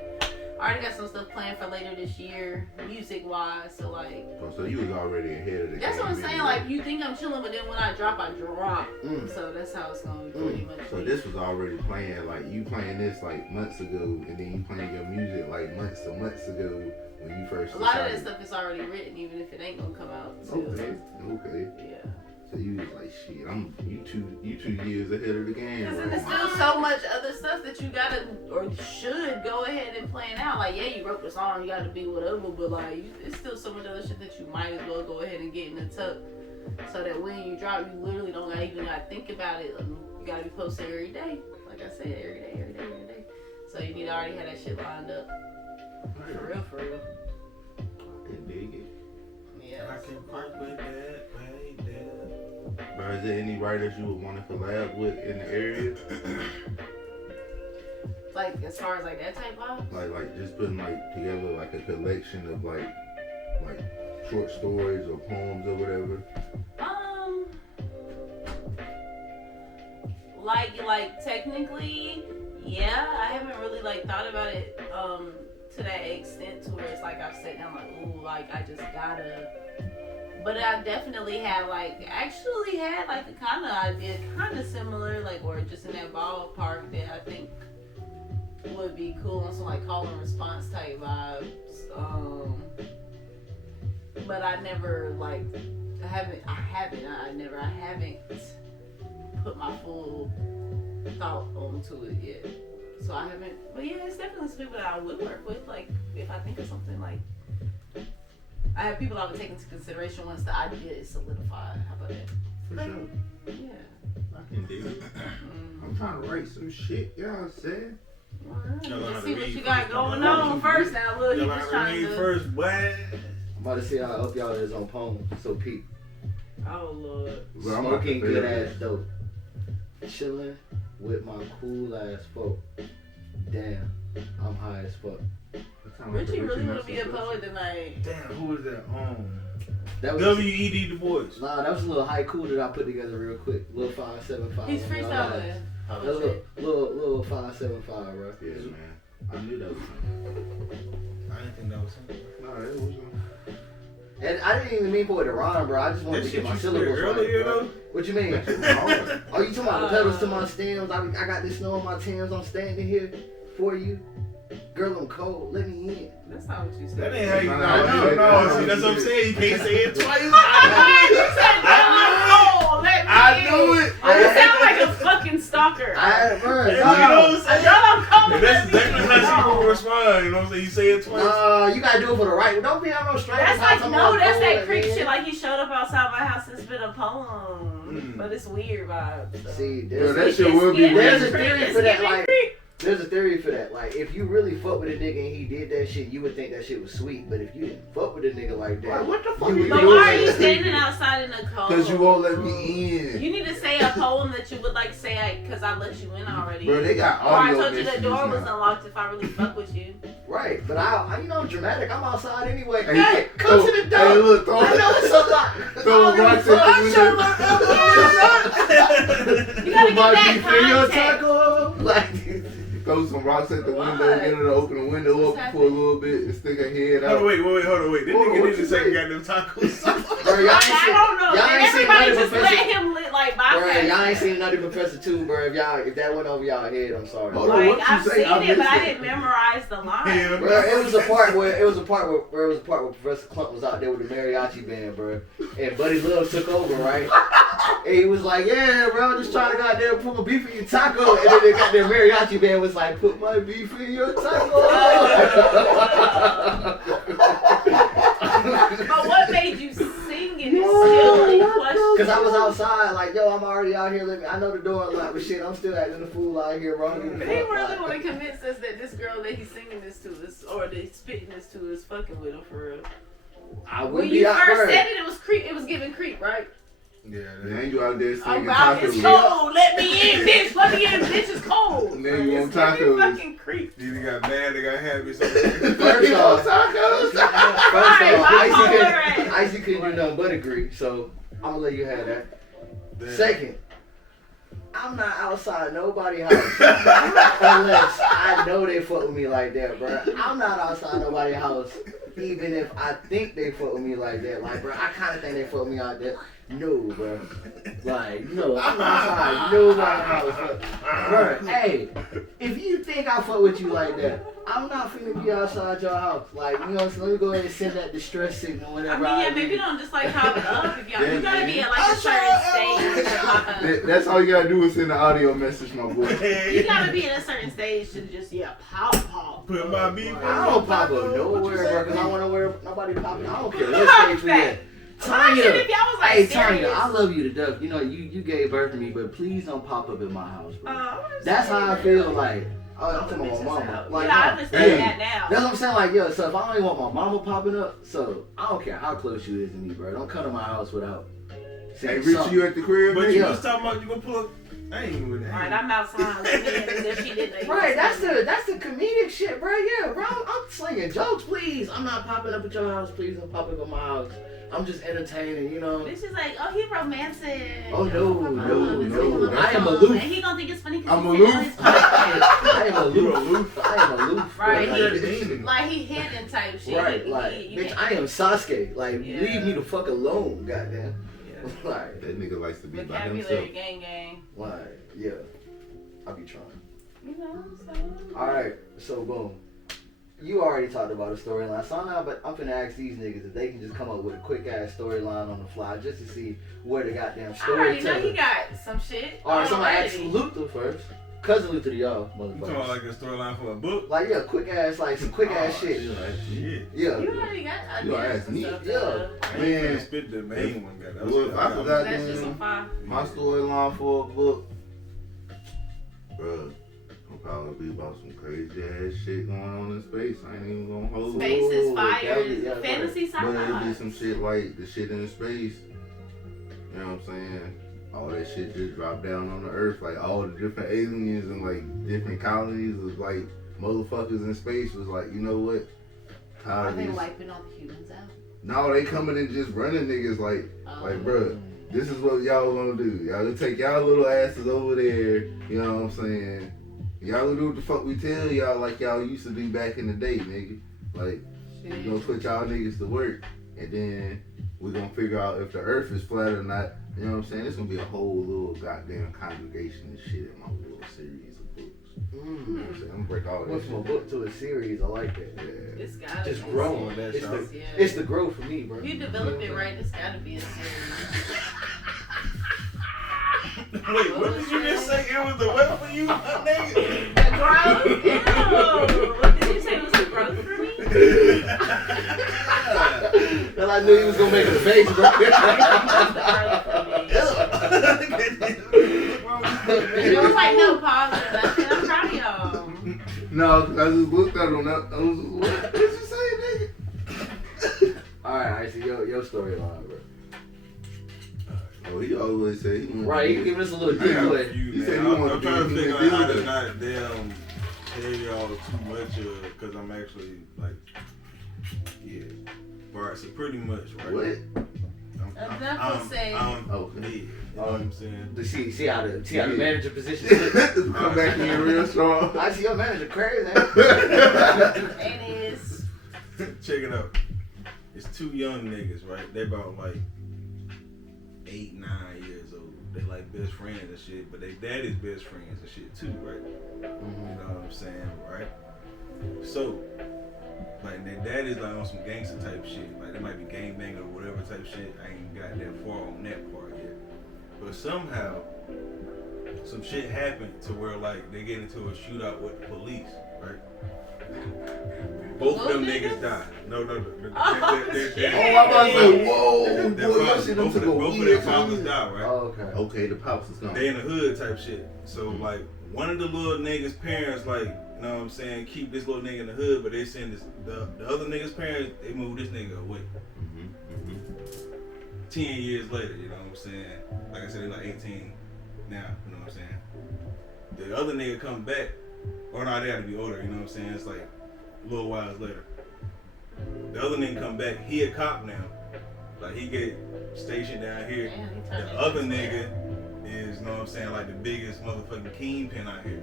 I already got some stuff planned for later this year, music-wise, so like... Oh, so you was already ahead of the That's game. what I'm saying, like, you think I'm chilling, but then when I drop, I drop. Mm. So that's how it's going to be pretty much. So this was already playing, like you playing this like months ago, and then you playing your music like months ago when you first A lot of that decided. stuff is already written, even if it ain't gonna come out. Still. Okay. Yeah. So you was like, shit, you two years ahead of the game. Because Right? there's still so much other stuff that you gotta or should go ahead and plan out. Like, yeah, you wrote the song, you gotta be whatever, but like, it's still so much other shit that you might as well go ahead and get in the tuck, so that when you drop, you literally don't even gotta think about it. You gotta be posting every day. Like I said, every day. So you need to already have that shit lined up. For real. I can dig it. Yeah. I can work with that right there. Bro, is there any writers you would want to collab with in the area? Like, as far as like that type of. Like just putting like together like a collection of like short stories or poems or whatever. Like technically, yeah, I haven't really like thought about it to that extent to where it's like I've sat down like, ooh, like I just gotta. But I definitely had like actually had like a kind of idea, kind of similar, like or just in that ballpark that I think would be cool on some like call and response type vibes. But I never like I haven't put my full thought onto it yet. So I haven't, but yeah, it's definitely some people that I would work with. Like if I think of something, like I have people I would take into consideration once the idea is solidified. How about that? For sure. Yeah. I can dig it. I'm trying to write some shit, you know what I'm saying? Y'all learn how Let's to see what read you got first, going bro. on first now. Look, Y'all you learn just how to trying read to. first, boy. I'm about to see how up y'all is on poems. So peep. Oh Lord. But I'm about to Smoking figure good it ass dope. Chilling with my cool ass folk. Damn, I'm high as fuck. out. Richie really want to be a poet tonight. Damn, who is that? That was W.E.D. Du Bois. Nah, that was a little haiku that I put together real quick. Little 575. He's freestyling. That little 575, bro. Yeah, man. I knew that was him. I didn't think that was him. No, it was him. And I didn't even mean for it to rhyme, bro. I just wanted That to get shit my you spit syllables right, earlier, bro. though? What you mean? Oh, you talking about the pedals to my stems? I got this snow on my Timbs. I'm standing here for you. Girl, I'm cold. Let me in. That's not what you said. That ain't how you. No, No. See, that's what I'm saying. You can't say it twice. I knew it. You sound like a fucking stalker. I had it burned. You know what I'm Y'all saying? don't come with That's me. definitely how she will respond. You know what I'm saying? You say it twice. You gotta do it for the right. Don't be on no straight. That's like, no, that's that creep shit. Like he showed up outside my house and spit a poem. But it's weird vibes. So. See, Yo, there's, that shit will be there's a weird. theory for that. Like, There's a theory for that. Like, if you really fuck with a nigga and he did that shit, you would think that shit was sweet. But if you didn't fuck with a nigga like that, Like, what the fuck you would But think why it are you was standing outside in the cold? Because you won't let me in. You need to say a poem that you would like say, because I let you in already. Bro, they got Or I audio told you the messages door was now. unlocked if I really fuck with you. right. But I, you know, I'm dramatic. I'm outside anyway. Hey, Hey, come to the door. Hey, look, throw I know it's a lot. throw rocks at the window. You gotta Might get be that for your context. taco. Like, Throw some rocks at the window, What? get her to open the window What's up for a little bit and stick her head Hold out. on, wait. This Hold on, nigga what need you to say say? goddamn tacos. bro, y'all ain't I seen, don't know. y'all Man, ain't seen everybody Nutty just Professor. let him like Bro, y'all ain't bypass. seen Nutty Professor 2, bro. If that went over y'all head, I'm sorry. Hold on, Like, what you I've say? seen I it, but missed I it. didn't memorize the line. Yeah. Bro, it was a part where Professor Clump was out there with the mariachi band, bro, and Buddy Love took over, right? And he was like, "Yeah, bro, I'm just trying to goddamn put my beef in your taco," and then the goddamn mariachi band was like, "Put my beef in your taco." But what made you sing it is still a question. Cause I was outside, like, yo, I'm already out here. I know the door unlocked, but shit, I'm still acting a fool out here, bro. He really want to convince us that this girl that he's singing this to is, or that he's spitting this to is fucking with him for real. I When wouldn't you be out first there. said it, it was creep. It was giving creep, right? Yeah. Man, you out there Oh, singing wow, it's tacos. cold. Let me in, bitch. Let me in, bitch. It's cold. And then you It's want giving tacos. fucking creep. Either got mad, they got happy. First You off, want tacos? Right, my fault. Icy couldn't do nothing but agree, so I'm gonna let you have that. Second, I'm not outside nobody's house unless I know they fuck with me like that, bro. I'm not outside nobody's house even if I think they fuck with me like that. Like, bro, I kind of think they fuck with me like that. No, bro. Like, no, I'm outside nobody's house. Bro, hey, if you think I fuck with you like that, I'm not finna be outside your house. Like, you know, so let me go ahead and send that distress signal I whenever mean, yeah, do. maybe don't just like pop it up. If y'all, Yeah, you gotta man. be at like a certain stage to pop up. That's all you gotta do is send an audio message, my boy. You gotta be at a certain stage to just pop. Put my beef in I don't pop up nowhere, bro, because I don't want to wear nobody popping. I don't care what stage we at. Imagine Tanya, if y'all was like hey serious. Tanya, I love you to death. You know, you gave birth to me, but please don't pop up in my house, bro. That's how I feel. Like, I'm talking about my mama. Like, yeah, I understand that now. that's what I'm saying. Like, yo, so if I don't even want my mama popping up, so I don't care how close you is to me, bro. Don't come to my house without Hey, saying Rich, something. you at the crib, But man? you was talking about you gonna pull up. I ain't even with that. Alright, I'm outside. Let me in as if she didn't know. Right, that's the comedic shit, bro. Yeah, bro, I'm slinging jokes, please. I'm not popping up at your house, please don't pop up at my house. I'm just entertaining, you know. This is like, oh, he romantic. Oh, no. I am aloof. And he gonna think it's funny because I'm he's aloof. on his podcast. I am aloof. I am aloof. bro. Right, Like, like he hidden type shit. right, He- like, you bitch, can't- I am Sasuke. Like, Yeah. leave me the fuck alone, goddamn. Like, That nigga likes to be by himself. Vocabulary gang. yeah. I be trying. You know, so. Alright, so boom. You already talked about a storyline, so I'm finna ask these niggas if they can just come up with a quick ass storyline on the fly just to see where the goddamn I story already know he got some shit. Alright, so I'm gonna ask already. Luther first. Cousin Luther to y'all, You talking about motherfuckers. like a storyline for a book? Like, yeah, quick ass, like some quick ass shit. Yeah. Yeah. You already got You ideas asked and me? stuff. Yeah. I ain't Man. finna spit the main one, guy. Well, if I forgot That's just some fire. my storyline for a book, bro, it'll probably be about some crazy ass shit going on in space. I ain't even gonna hold it. Space is fire. that'd be- yeah, Fantasy But it'll be sci-fi. some shit like the shit in space. You know what I'm saying? All that shit just dropped down on the earth. Like all the different aliens and like different colonies of like motherfuckers in space was like, you know what? Are Tired they of this. wiping all the humans out? No, they coming and just running niggas like, bruh, this is what y'all gonna do. Y'all gonna take y'all little asses over there, you know what I'm saying? Y'all gonna do what the fuck we tell y'all like y'all used to do back in the day, nigga. Like, we gonna put y'all niggas to work, and then we gonna figure out if the earth is flat or not. You know what I'm saying? It's gonna be a whole little goddamn congregation and shit in my little series of books. You know what I'm saying? I'm gonna break all that Went from a shit. book to a series, I like that. Yeah. It's gotta Just be. growing. that It's shit. the, it's the growth for me, bro. If you develop it right, it's gotta be a series. Wait, what did you just say? It was the what for you, nigga? The growth? Ew. What did you say was the growth for me? And I knew he was gonna make a face, bro. It was like no pause or nothing. I'm proud of y'all. No, cause I just looked at him. I was what did you say, nigga? Alright, so your storyline, bro. Oh, he always say he Right, you give us a little I got a deep few, He man. said he I'm wanted trying to to be figure a out how to builder. not damn tell y'all too much because I'm actually like, yeah. Alright, so pretty much, right? What? Enough will say. Okay. You know what I'm saying? to see how the manager position. Come back in real strong. I see your manager crazy. It is. Check it out. It's two young niggas, right? They about like 8, 9 years old. They like best friends and shit, but they daddy's best friends and shit too, right? You know what I'm saying, right? So, like their daddy's like on some gangster type shit. Like they might be gangbanging or whatever type shit. I ain't got that far on that part yet. But somehow, some shit happened to where like they get into a shootout with the police, right? Both of them niggas died. No. Oh, Oh, shit. I'm about to say, whoa, Their boy, your fathers- shit both took a of their weird fathers turn. died, right? Oh, okay. Okay, the pops is gone. They in the hood type shit. So like one of the little niggas' parents, like, you know what I'm saying, keep this little nigga in the hood, but they send this the other nigga's parents, they move this nigga away. 10 years later, you know what I'm saying? Like I said, they're like 18 now, you know what I'm saying? The other nigga come back, or no, they have to be older, you know what I'm saying? It's like a little while later. The other nigga come back, he a cop now. Like he get stationed down here. Damn, he The turned other into nigga is, you know what I'm saying, like the biggest motherfucking kingpin out here.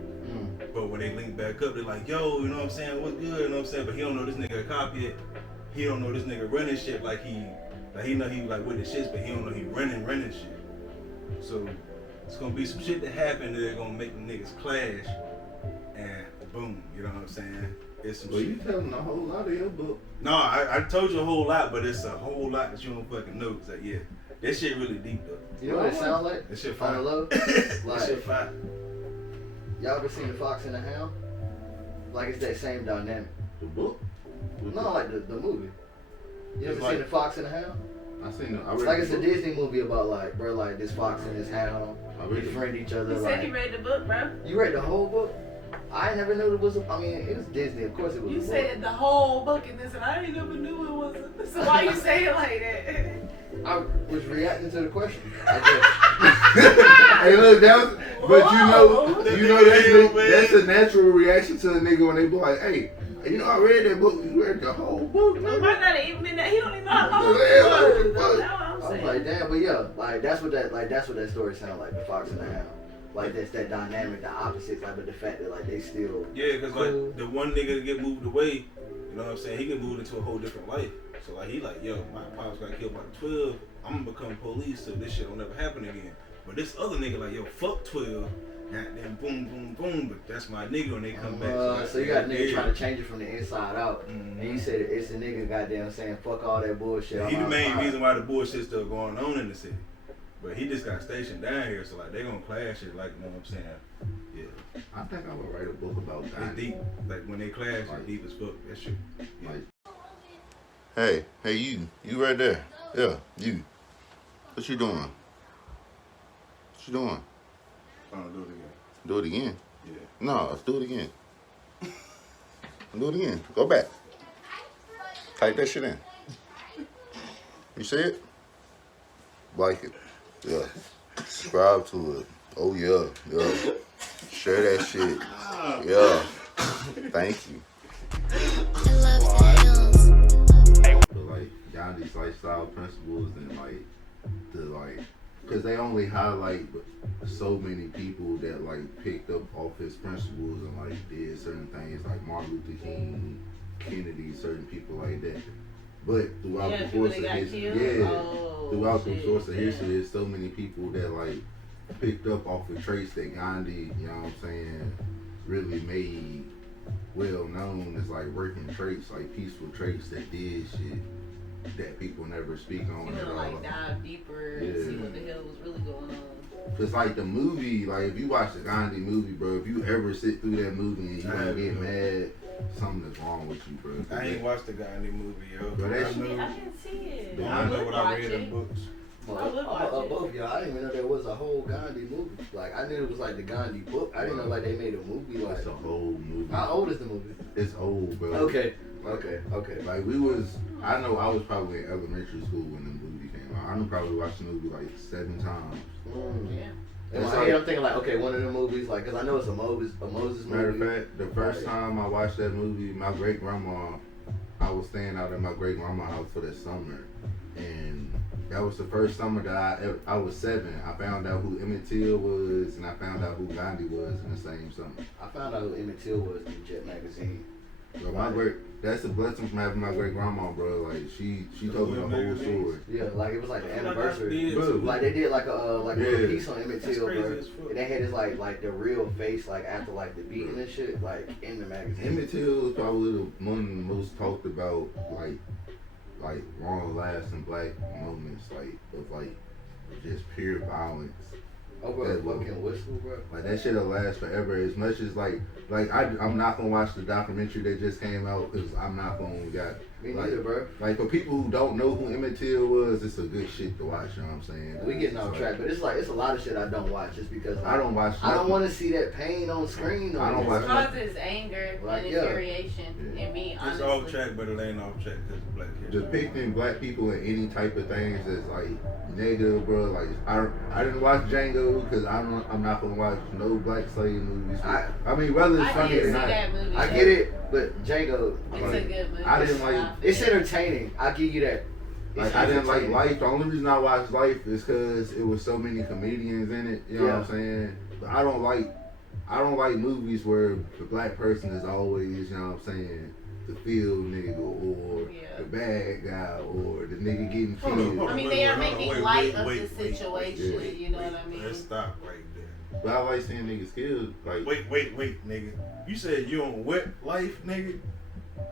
But when they link back up, they're like, yo, you know what I'm saying, what's good, you know what I'm saying? But he don't know this nigga a cop yet. He don't know this nigga running shit like he know he like with the shits, but he don't know he running shit. So it's gonna be some shit that happen that gonna make the niggas clash, and boom, you know what I'm saying? It's some Well, shit. you telling a whole lot of your book. No, I told you a whole lot, but it's a whole lot that you don't fucking know. It's like, yeah, that shit really deep though. You know what it sounds like? That shit On fine. the low? That Like, shit fine. y'all ever seen The Fox and the Hound? Like, it's that same dynamic. The book? No, like the movie. You ever It's seen like- The Fox and the Hound? I seen it. I It's read like the it's a book. Disney movie about, like, bro, like this fox and this hound I read it. befriend each other. He said he Like, read the book, bro. you read the whole book? I never knew it was. I mean, it was Disney. Of course, it was. You a book. said the whole book in this, and I ain't never knew it wasn't. So why you say it like that? I was reacting to the question. I Hey, look, that was, but Whoa. you know that's a natural reaction to a nigga when they be like, hey, you know, I read that book. You read the whole book. It nigga. might not have even been that. He don't even know how long Yeah, it what was. the fuck? That's what I'm was saying. like, damn, but yeah, like that's what that story sounded like. The fox and the hound. Like that's that dynamic, the opposites. Like, but the fact that like they still. Yeah, cause Cool. like the one nigga that get moved away, you know what I'm saying? He get moved into a whole different life. So like he like, yo, my pops got killed by 12. I'm gonna become police, so this shit will never happen again. But this other nigga like, yo, fuck 12. Goddamn, boom, boom, boom. But that's my nigga when they come back. So you got a nigga yeah. trying to change it from the inside out, Mhm. and you said it's a nigga goddamn saying fuck all that bullshit. Yeah, he I'm the main outside. reason why the bullshit's still going on in the city. But he just got stationed down here, so like they gonna clash it, like, you know what I'm saying? Yeah, I think I'm gonna write a book about it's that. deep. Like when they clash, it's deep as fuck. That shit. Yeah. Like, hey, you right there. Yeah, you. What you doing? What you doing? I don't do it again. Do it again. Yeah. No, let's do it again. Do it again. Go back. Type that shit in. You see it? Like it. Yeah. Subscribe to it. Oh yeah. Yeah. Share that shit. Yeah. Thank you. But like Gandhi's lifestyle principles and like because they only highlight so many people that like picked up off his principles and like did certain things like Martin Luther King, Kennedy, certain people like that. But throughout Yeah, the people course that of got history, killed? Oh, throughout the shit, course of yeah. history, there's so many people that like picked up off the traits that Gandhi, you know what I'm saying, really made well known as like working traits, like peaceful traits that did shit that people never speak on You at wanna all. like dive deeper and see what the hell was really going on. Cause like the movie, like if you watch the Gandhi movie, bro, if you ever sit through that movie and you I don't get haven't. mad, something is wrong with you, bro. 'Cause I ain't watched the Gandhi movie, yo. But that I shit- know, I didn't see it. Yeah, I know would what I watch read it. in books. Well, I would watch it. both y'all. I didn't even know there was a whole Gandhi movie. Like I knew it was like the Gandhi book. I didn't know like they made a movie. Like It's a whole movie. how old is the movie? It's old, bro. Okay. Like I know I was probably in elementary school when the movie came out. I know probably watched the movie like 7 times. Yeah. In my head, I'm thinking like, okay, one of the movies, like, cause I know it's a Moses movie. Matter of fact, the first time I watched that movie, my great grandma, I was staying out at my great grandma's house for the summer, and that was the first summer that I was 7. I found out who Emmett Till was, and I found out who Gandhi was in the same summer. I found out who Emmett Till was in Jet magazine. So that's a blessing from having my great grandma, bro. Like she told me the whole story. Yeah, like it was like the anniversary. Bro. Like they did like a little piece on Emmett Till, bro. As fuck. And they had his like the real face like after like the beating and shit, like in the magazine. Emmett Till is probably one of the most talked about like long lasting black moments, like of like just pure violence. Over a fucking whistle, bro. Like that shit'll last forever. As much as I'm not gonna watch the documentary that just came out because I'm not gonna Me neither, bro. Like for people who don't know who Emmett Till was, it's a good shit to watch. You know what I'm saying? We getting off track, but it's a lot of shit I don't watch just because like, I don't watch. I don't want to see that pain on screen. I don't watch. It causes anger and infuriation in me, honestly. It's off track, but it ain't off track because black kids. Depicting black people in any type of things that's like negative, bro. Like I didn't watch Django because I'm not gonna watch no black slave movies. I mean, whether it's funny or not, that movie. I get it, but Django, It's a good movie. I didn't like. it's entertaining. I give you that. Like I didn't like Life. The only reason I watched Life is because it was so many comedians in it. You know what I'm saying? But I don't like movies where the black person is always, you know what I'm saying, the field nigga or the bad guy or the nigga getting killed. I mean, they are making light of the situation. Yeah. You know what I mean? Let's stop right there. But I like seeing niggas killed. Like Wait, nigga. You said you on what life, nigga?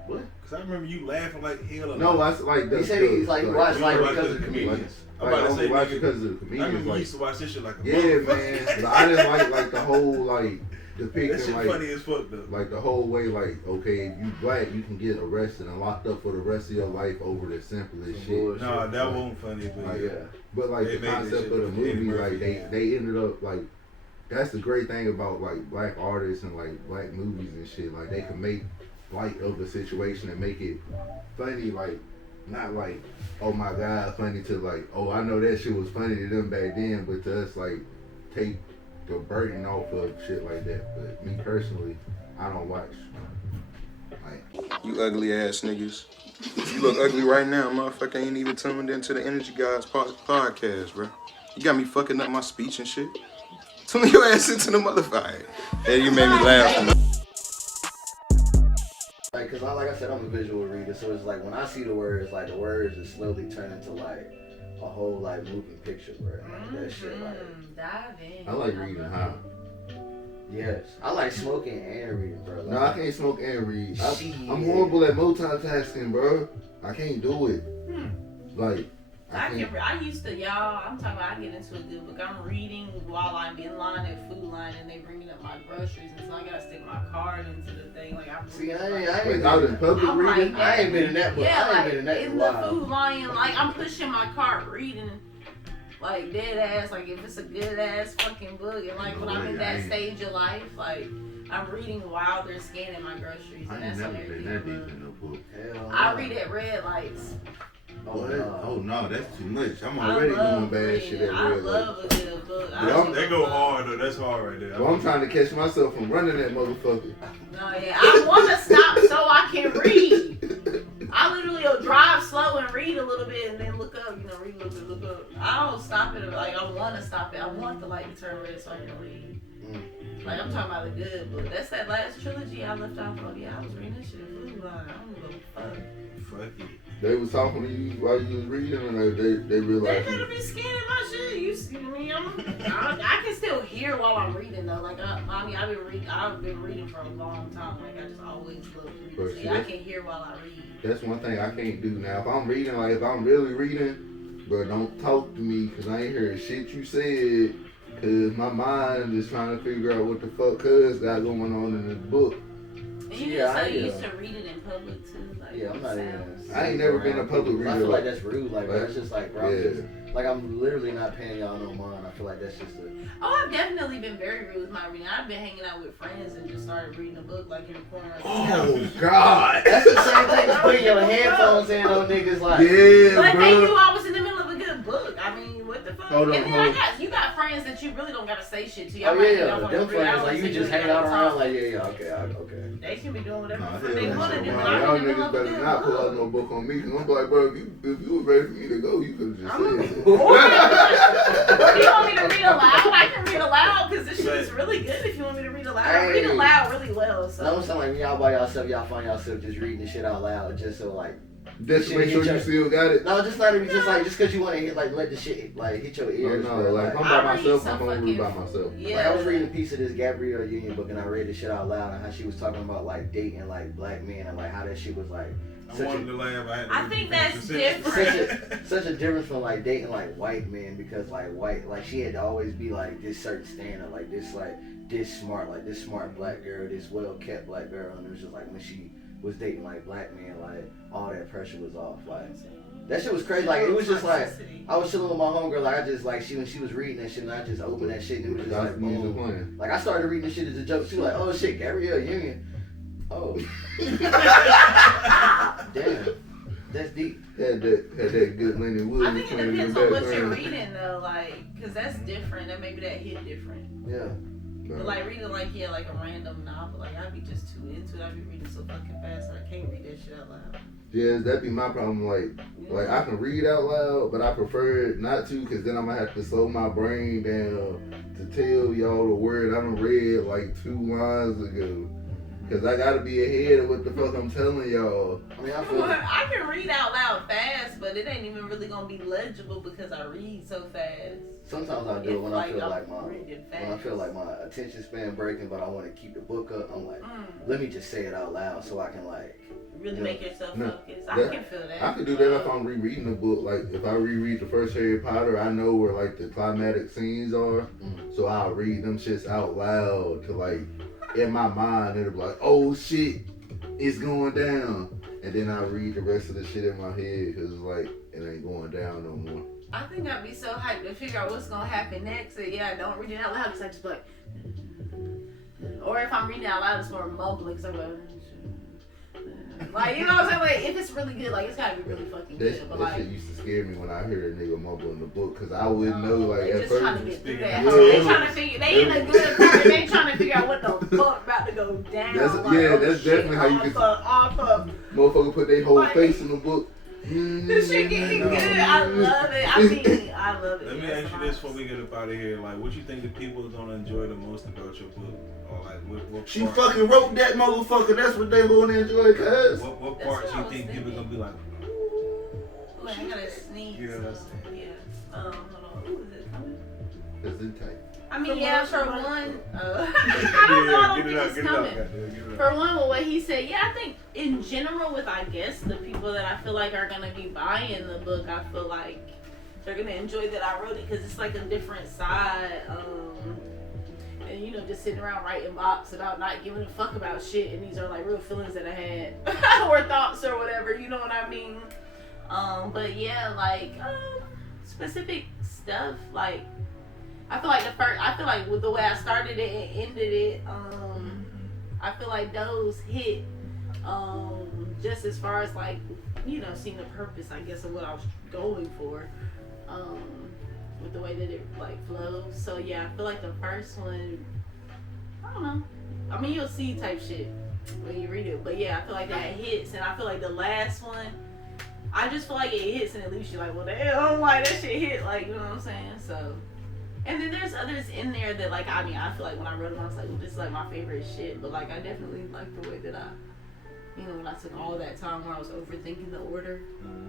what? Cause I remember you laughing like hell. No, I like the. He said he's like watched like like because the of the comedians. I'm about to only say, watch nigga, because of the I comedians. remember you Like, used to watch this shit like a yeah, motherfucker. man. But I didn't like the whole like That depicting shit like funny as fuck though. like the whole way like okay, if you black, you can get arrested and locked up for the rest of your life over the simplest Some shit. bullshit. Nah, that wasn't funny, but Like, yeah. But like They the made that concept shit of the with Eddie movie, Murphy. like they ended up like that's the great thing about like black artists and like black movies and shit. Like they can make light of the situation and make it funny, like not like oh my god funny to like oh I know that shit was funny to them back then, but to us like take the burden off of shit like that. But me personally, I don't watch. Like You ugly ass niggas. You look ugly right now, motherfucker. Ain't even tuned into the Energy Guys podcast, bro. You got me fucking up my speech and shit. Tune your ass into the motherfucker. Hey, you made me laugh. Like, cause like I said, I'm a visual reader, so it's like when I see the words, like the words just slowly turn into like a whole like moving picture, bro. Like that shit, like. Dive in. I like reading how. Yes, I like smoking and reading, bro. Like, No, I can't smoke and read. Shit. I'm horrible at multitasking, bro. I can't do it. Like, I used to, y'all, I'm talking about I get into a good book. I'm reading while I'm in line at Food Line and they bringing up my groceries and so I gotta stick my card into the thing. Like I'm See, I like ain't out in public I'm like, reading. I ain't been in that book. yeah, I ain't like been in that in in a the while. Food Line, like I'm pushing my cart reading like dead ass, like if it's a good ass fucking book and like when I'm in that stage of life, like I'm reading while they're scanning my groceries I and ain't that's never everything. been that deep in no book. Hell I no. read at red lights. Oh no, that's too much. I'm I already doing love bad reading. shit at I red love lights. a good book. That go hard though. That's hard right there. Well, I'm trying to catch myself from running that motherfucker. No, yeah, I want to stop so I can read. I literally will drive slow and read a little bit and then look up, read a little bit, look up. I don't stop it, like I want to stop it. I want the light to turn red so I can read. Like I'm talking about a good book. That's that last trilogy I left off of. Yeah, I was reading this shit in Food Line. I don't give a fuck. Fuck it. They was talking to you while you was reading, and they They realized. better be scanning my shit. You see me? I can still hear while I'm reading though. Like I've been reading for a long time. Like I just always love reading. See, I can hear while I read. That's one thing I can't do now. If I'm reading, like if I'm really reading, bro, don't talk to me because I ain't heard shit you said. Cause my mind is trying to figure out what the fuck cuz got going on in this book. And you get so used to reading in public too. Like, yeah, I'm not even. I ain't never been a public reader. I feel like that's rude. Like, Right. that's just like, bro, I'm just, like, I'm literally not paying y'all no mind. I feel like that's just a. Oh, I've definitely been very rude with my reading. I've been hanging out with friends and just started reading a book like in the corner of the house. Oh God. That's the same thing as putting your headphones in on niggas. Like, Yeah, But bro. they knew I was in the middle of a good book. I mean, what the fuck? Hold on, and then hold on. you got friends that you really don't gotta say shit to. oh yeah, them friends like you just hang out around. Like, yeah, okay. They can be doing whatever Nah, they hell want to no. do. Man, but I'm y'all in the middle niggas of a better good not pull out book. no book on me. Cause I'm like, bro, if you was ready for me to go, you could have just I'm said it. Or if you want me to read aloud, I can read aloud because this shit is really good. If you want me to read aloud, I read aloud really well. So. Don't sound like when y'all by yourself, y'all find yourself just reading the shit out loud, just so like. Just to make sure you still got it. No, just not even just like just because you want to hit like let the shit like hit your ears. No, like I'm by myself, I'm gonna read by myself. Yeah. Like I was reading a piece of this Gabrielle Union book and I read the shit out loud and how she was talking about like dating like black men and like how that shit was like. I wanted to laugh. I think that's different. Such a difference from like dating like white men because like white like she had to always be like this certain standard like this smart black girl, this well kept black girl, and it was just like when she was dating like black men, like all that pressure was off. Like that shit was crazy. Like it was just like I was chilling with my homegirl, like I just like when she was reading that shit and I just opened that shit and it was just like boom. Like I started reading the shit as a joke. She was like, oh shit, Gabrielle Union. Oh. Damn. That's deep. Had that good Lenny Wood. I think it depends on what you're reading though, like, cause that's different. That maybe that hit different. Yeah. But like reading like a random novel, like I'd be just too into it. I'd be reading so fucking fast that I can't read that shit out loud. Yeah, that'd be my problem. Like I can read out loud, but I prefer not to, cause then I'm gonna have to slow my brain down to tell y'all the word I done read like 2 lines ago. Cause I gotta be ahead of what the fuck I'm telling y'all. I mean, I can read out loud fast, but it ain't even really gonna be legible because I read so fast. Sometimes I do it when I feel like my attention span breaking, but I want to keep the book up. I'm like, let me just say it out loud so I can like really make yourself focus. I can feel that. I could do that if I'm rereading a book. Like if I reread the first Harry Potter, I know where like the climatic scenes are, so I'll read them shits out loud to like in my mind it'll be like, oh shit, it's going down, and then I read the rest of the shit in my head because it's like it ain't going down no more. I think I'd be so hyped to figure out what's gonna happen next. And yeah, I don't read it out loud because I just be like, or if I'm reading it out loud, it's more mumbling. Cause I'm like, you know what I'm saying? Like, if it's really good, like it's gotta be really fucking good. But that shit used to scare me when I heard a nigga mumble in the book, cause I wouldn't know. Like at first, trying to get through that. They trying to figure. They in a good part. They trying to figure out what the fuck about to go down. That's definitely how you can. Motherfucker put their whole face in the book. This shit getting good. I love it. I love it. Let me ask you this before we get up out of here. Like, what you think the people are gonna enjoy the most about your book? Or like, what she fucking wrote that motherfucker. That's what they gonna enjoy, cuz. What parts you think people are gonna be like? Ooh, I gotta sneeze. You know what I'm saying? Yeah. Hold on. Ooh, is it coming? It's in tight. I mean, yeah, for one, I don't think it's coming. For one, with what he said, yeah, I think in general with, I guess, the people that I feel like are going to be buying the book, I feel like they're going to enjoy that I wrote it because it's like a different side. And, you know, just sitting around writing bops about not giving a fuck about shit. And these are like real feelings that I had or thoughts or whatever, you know what I mean? But yeah, like specific stuff, like, I feel like with the way I started it and ended it, I feel like those hit just as far as like, you know, seeing the purpose, I guess, of what I was going for, with the way that it like flows. So yeah, I feel like the first one, I don't know. I mean, you'll see type shit when you read it, but yeah, I feel like that hits, and I feel like the last one, I just feel like it hits and it leaves you like, well, damn, like that shit hit, like, you know what I'm saying? So. And then there's others in there that, like, I mean, I feel like when I wrote them, I was like, well, this is, like, my favorite shit. But, like, I definitely like the way that you know, when I took all that time where I was overthinking the order,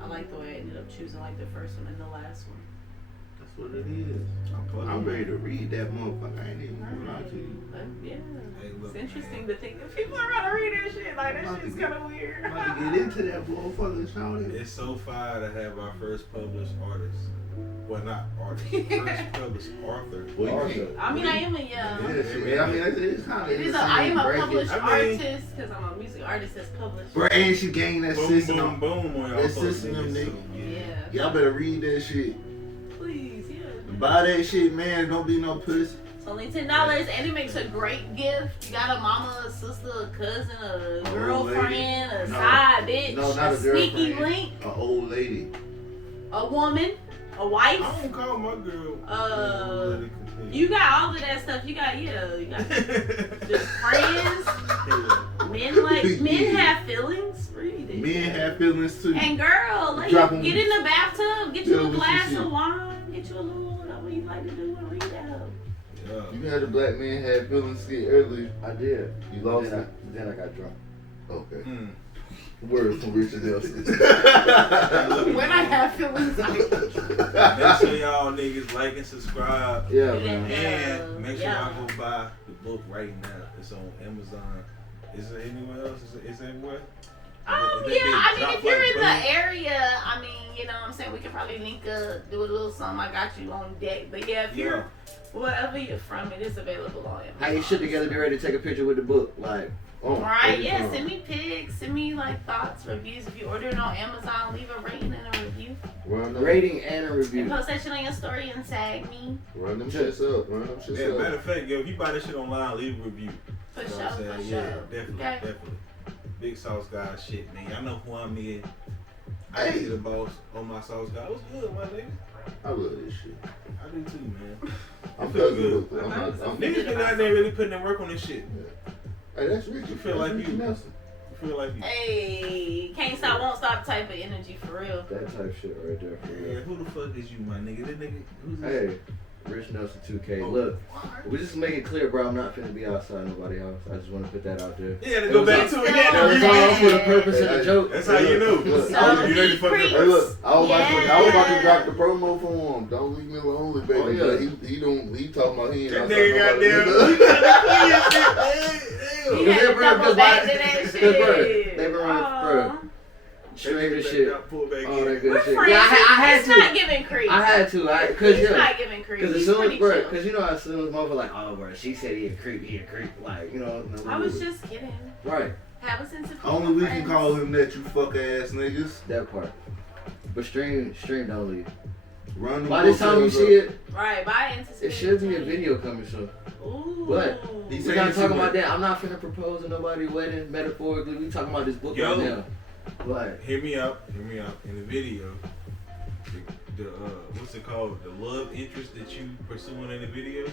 I like the way I ended up choosing, like, the first one and the last one. That's what it is. I'm ready to read that motherfucker. I ain't even gonna lie to you. Yeah. Hey, look, It's interesting man. to think that people are gonna read that shit. Like that shit's kind of weird. I'm about to get into that motherfucker, shawty. It's so fire to have our first published artist. Well, not artist. First published author. Well, you can't- I mean, I am a Yeah, shit. I mean, it's kind of. It is I am a published artist because I'm a music artist that's published. Bro, and she gained that Boom, system. boom, boom on y'all. That folks, system, niggas, nigga. so, Yeah. Y'all better read that shit. Please, yeah. Buy that shit, man. Don't be no pussy. It's only $10 and it makes a great gift. You got a mama, a sister, a cousin, a old girlfriend, a lady. side bitch, No, not a a sneaky girlfriend. link, An old lady. a woman, a wife. I don't call my girl. Let it continue. You got all of that stuff. You got you got just friends. Men have feelings. Read it. Men have feelings too. And girl, like, Drop 'em. get in the bathtub, get you Yeah, a what glass you see. of wine, get you a little whatever you like to do and read that up. Yeah. You had a black man had feelings skit earlier. I did. You lost then it. Then I got drunk. Okay. Mm. Word from Richard Nelson. When I have feelings, I Make sure y'all niggas like and subscribe. Yeah, do man. that. And make sure Yeah. y'all go buy the book right now. It's on Amazon. Is it anywhere else? Is it everywhere? Oh Is yeah, it been I mean dropped if you're like in boom? the area, I mean, you know what I'm saying, we can probably link up, do a little something. I got you on deck. But yeah, if you're wherever you're from, it is available on Amazon. How you shit together, be ready to take a picture with the book. Like, oh. Alright, every yeah, time. send me pics, send me like thoughts, reviews. If you order it on Amazon, leave a rating and a review. Run them, Rating and a And review. post that shit on your story and tag me. run them shits up. Run them shits Yeah, up. matter of fact, yo, if you buy this shit online, leave a review. For You know sure, what I'm for saying? sure. Yeah, definitely, Okay. definitely. Big Sauce Guy shit, man. Y'all know who I'm in. I Hey. see the boss on my Sauce Guy. What's good, my nigga? I love this shit. I do too, man. I'm feel fucking good. with it. I'm Niggas been out there really putting in work on this shit. Hey, that's Richard. You feel like That's you- Richard Nelson. You feel like you. Hey, can't stop, won't stop type of energy for real. That type shit right there. For Yeah, real. who the fuck is you, my nigga? That nigga, who's this? Hey, Rich Nelson 2K. Oh. Look, we just make it clear, bro. I'm not finna be outside nobody else. I just want to put that out there. Yeah, to It go was back all- to it It again. was You all read for it. the purpose of the Hey, joke. That's how you know. Look, So I was you ready to fuck deep up? Hey, look, I was about to Yeah. drop the promo for him. Don't leave me lonely, baby. Oh, yeah. But he talking about he ain't That outside nigga nobody. You Cause had they to brought double up back to this that Cause, shit. bro, they brought Aw. bro, straight to shit. Pull back All that in. good We're shit. friends. Yeah, I had He's to. not giving creep. I had to. Cause He's yeah. not giving creep. Cause as He's soon pretty as, bro, chill. cause you know as soon as motherfucker like, oh, bro, she said he a creep, like, you know. No, I was just kidding. right. Have a sense of humor. Only we can friends. call him that, you fuck ass niggas. That part. But stream don't leave. Run them By the time you hotels see up. it, Right, by anticipating. it should be a video coming soon. Ooh. But He we're said not it's talking a about way. that. I'm not finna propose to nobody wedding metaphorically. We talking about this book Yo. right now. Like, Hear me out. In the video, the what's it called? The love interest that you pursuing in the video.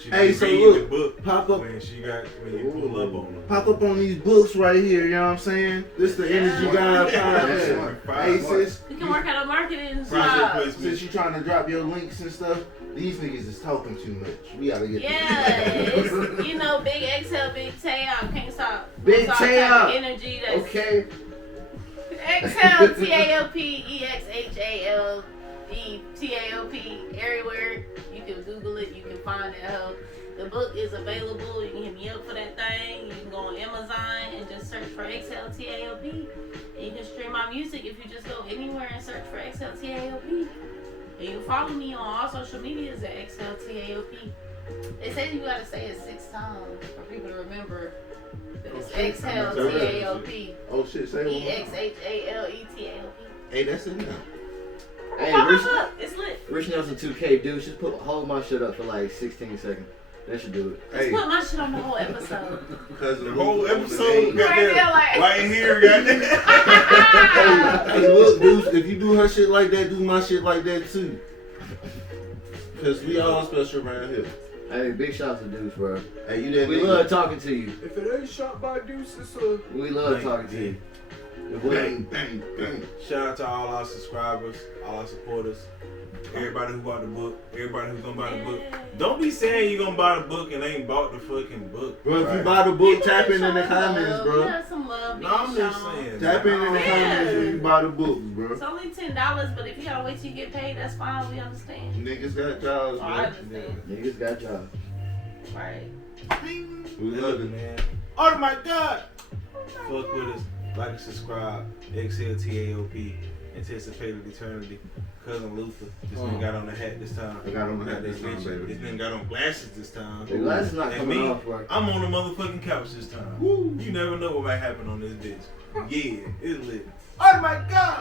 She Hey, be so reading look, the book pop up. when you pull up on her. Pop up on these books right here, you know what I'm saying? This the Energy God podcast. Yeah. Hey sis, You can work out a marketing Project job. placement. since you trying to drop your links and stuff, these niggas is talking too much. We gotta get Yeah, it's, you know, big exhale, big TAOP, can't stop. Big Won't stop TAOP. type of energy. That's okay. exhale, TAOP, EXHALE, everywhere. You can Google it, you can find it. The book is available. You can hit me up for that thing. You can go on Amazon and just search for Exhale TAOP. And you can stream my music if you just go anywhere and search for Exhale TAOP. And you can follow me on all social medias at Exhale TAOP. They say you gotta say it 6 times for people to remember that it's Exhale TAOP. Oh shit, say it one more time. EXHALE Hey, that's it now. Hey, Pop Rich, up. It's lit. Rich Nelson 2K, dude, just hold my shit up for like 16 seconds. That should do it. Let's Hey, put my shit on the whole episode. because The whole episode, Right there, goddamn, like- right here, goddamn. Hey, look, dude, if you do her shit like that, do my shit like that too. Cause we all special around here. Hey, big shots to dudes, bro. Hey, you that We nigga. love talking to you. If it ain't shot by Deuce, it's We love Bang, talking to you. If we- Bang, bang, bang. Shout out to all our subscribers, all our supporters, everybody who bought the book, everybody who's gonna buy the book. Yeah. Don't be saying you gonna buy the book and ain't bought the fucking book. Bro, if you buy the book, tap in the comments, bro. Yeah, some love. No, I'm just saying. Tap in the comments when you buy the book, bro. It's only $10, but if you gotta wait till you get paid, that's fine. We understand. Niggas got jobs, Oh, I bro. understand. Niggas got y'all. Right. We love it, man. Oh my God. Fuck with us. Like and subscribe. Exhale TAOP. Anticipated Eternity. Cousin Luther. This nigga got on the hat this time. I got on the hat this time, baby. This nigga got on glasses this time. The glasses not And coming me, off right. I'm on the motherfucking couch this time. Woo. You never know what might happen on this bitch. Yeah, it's lit. Oh my God.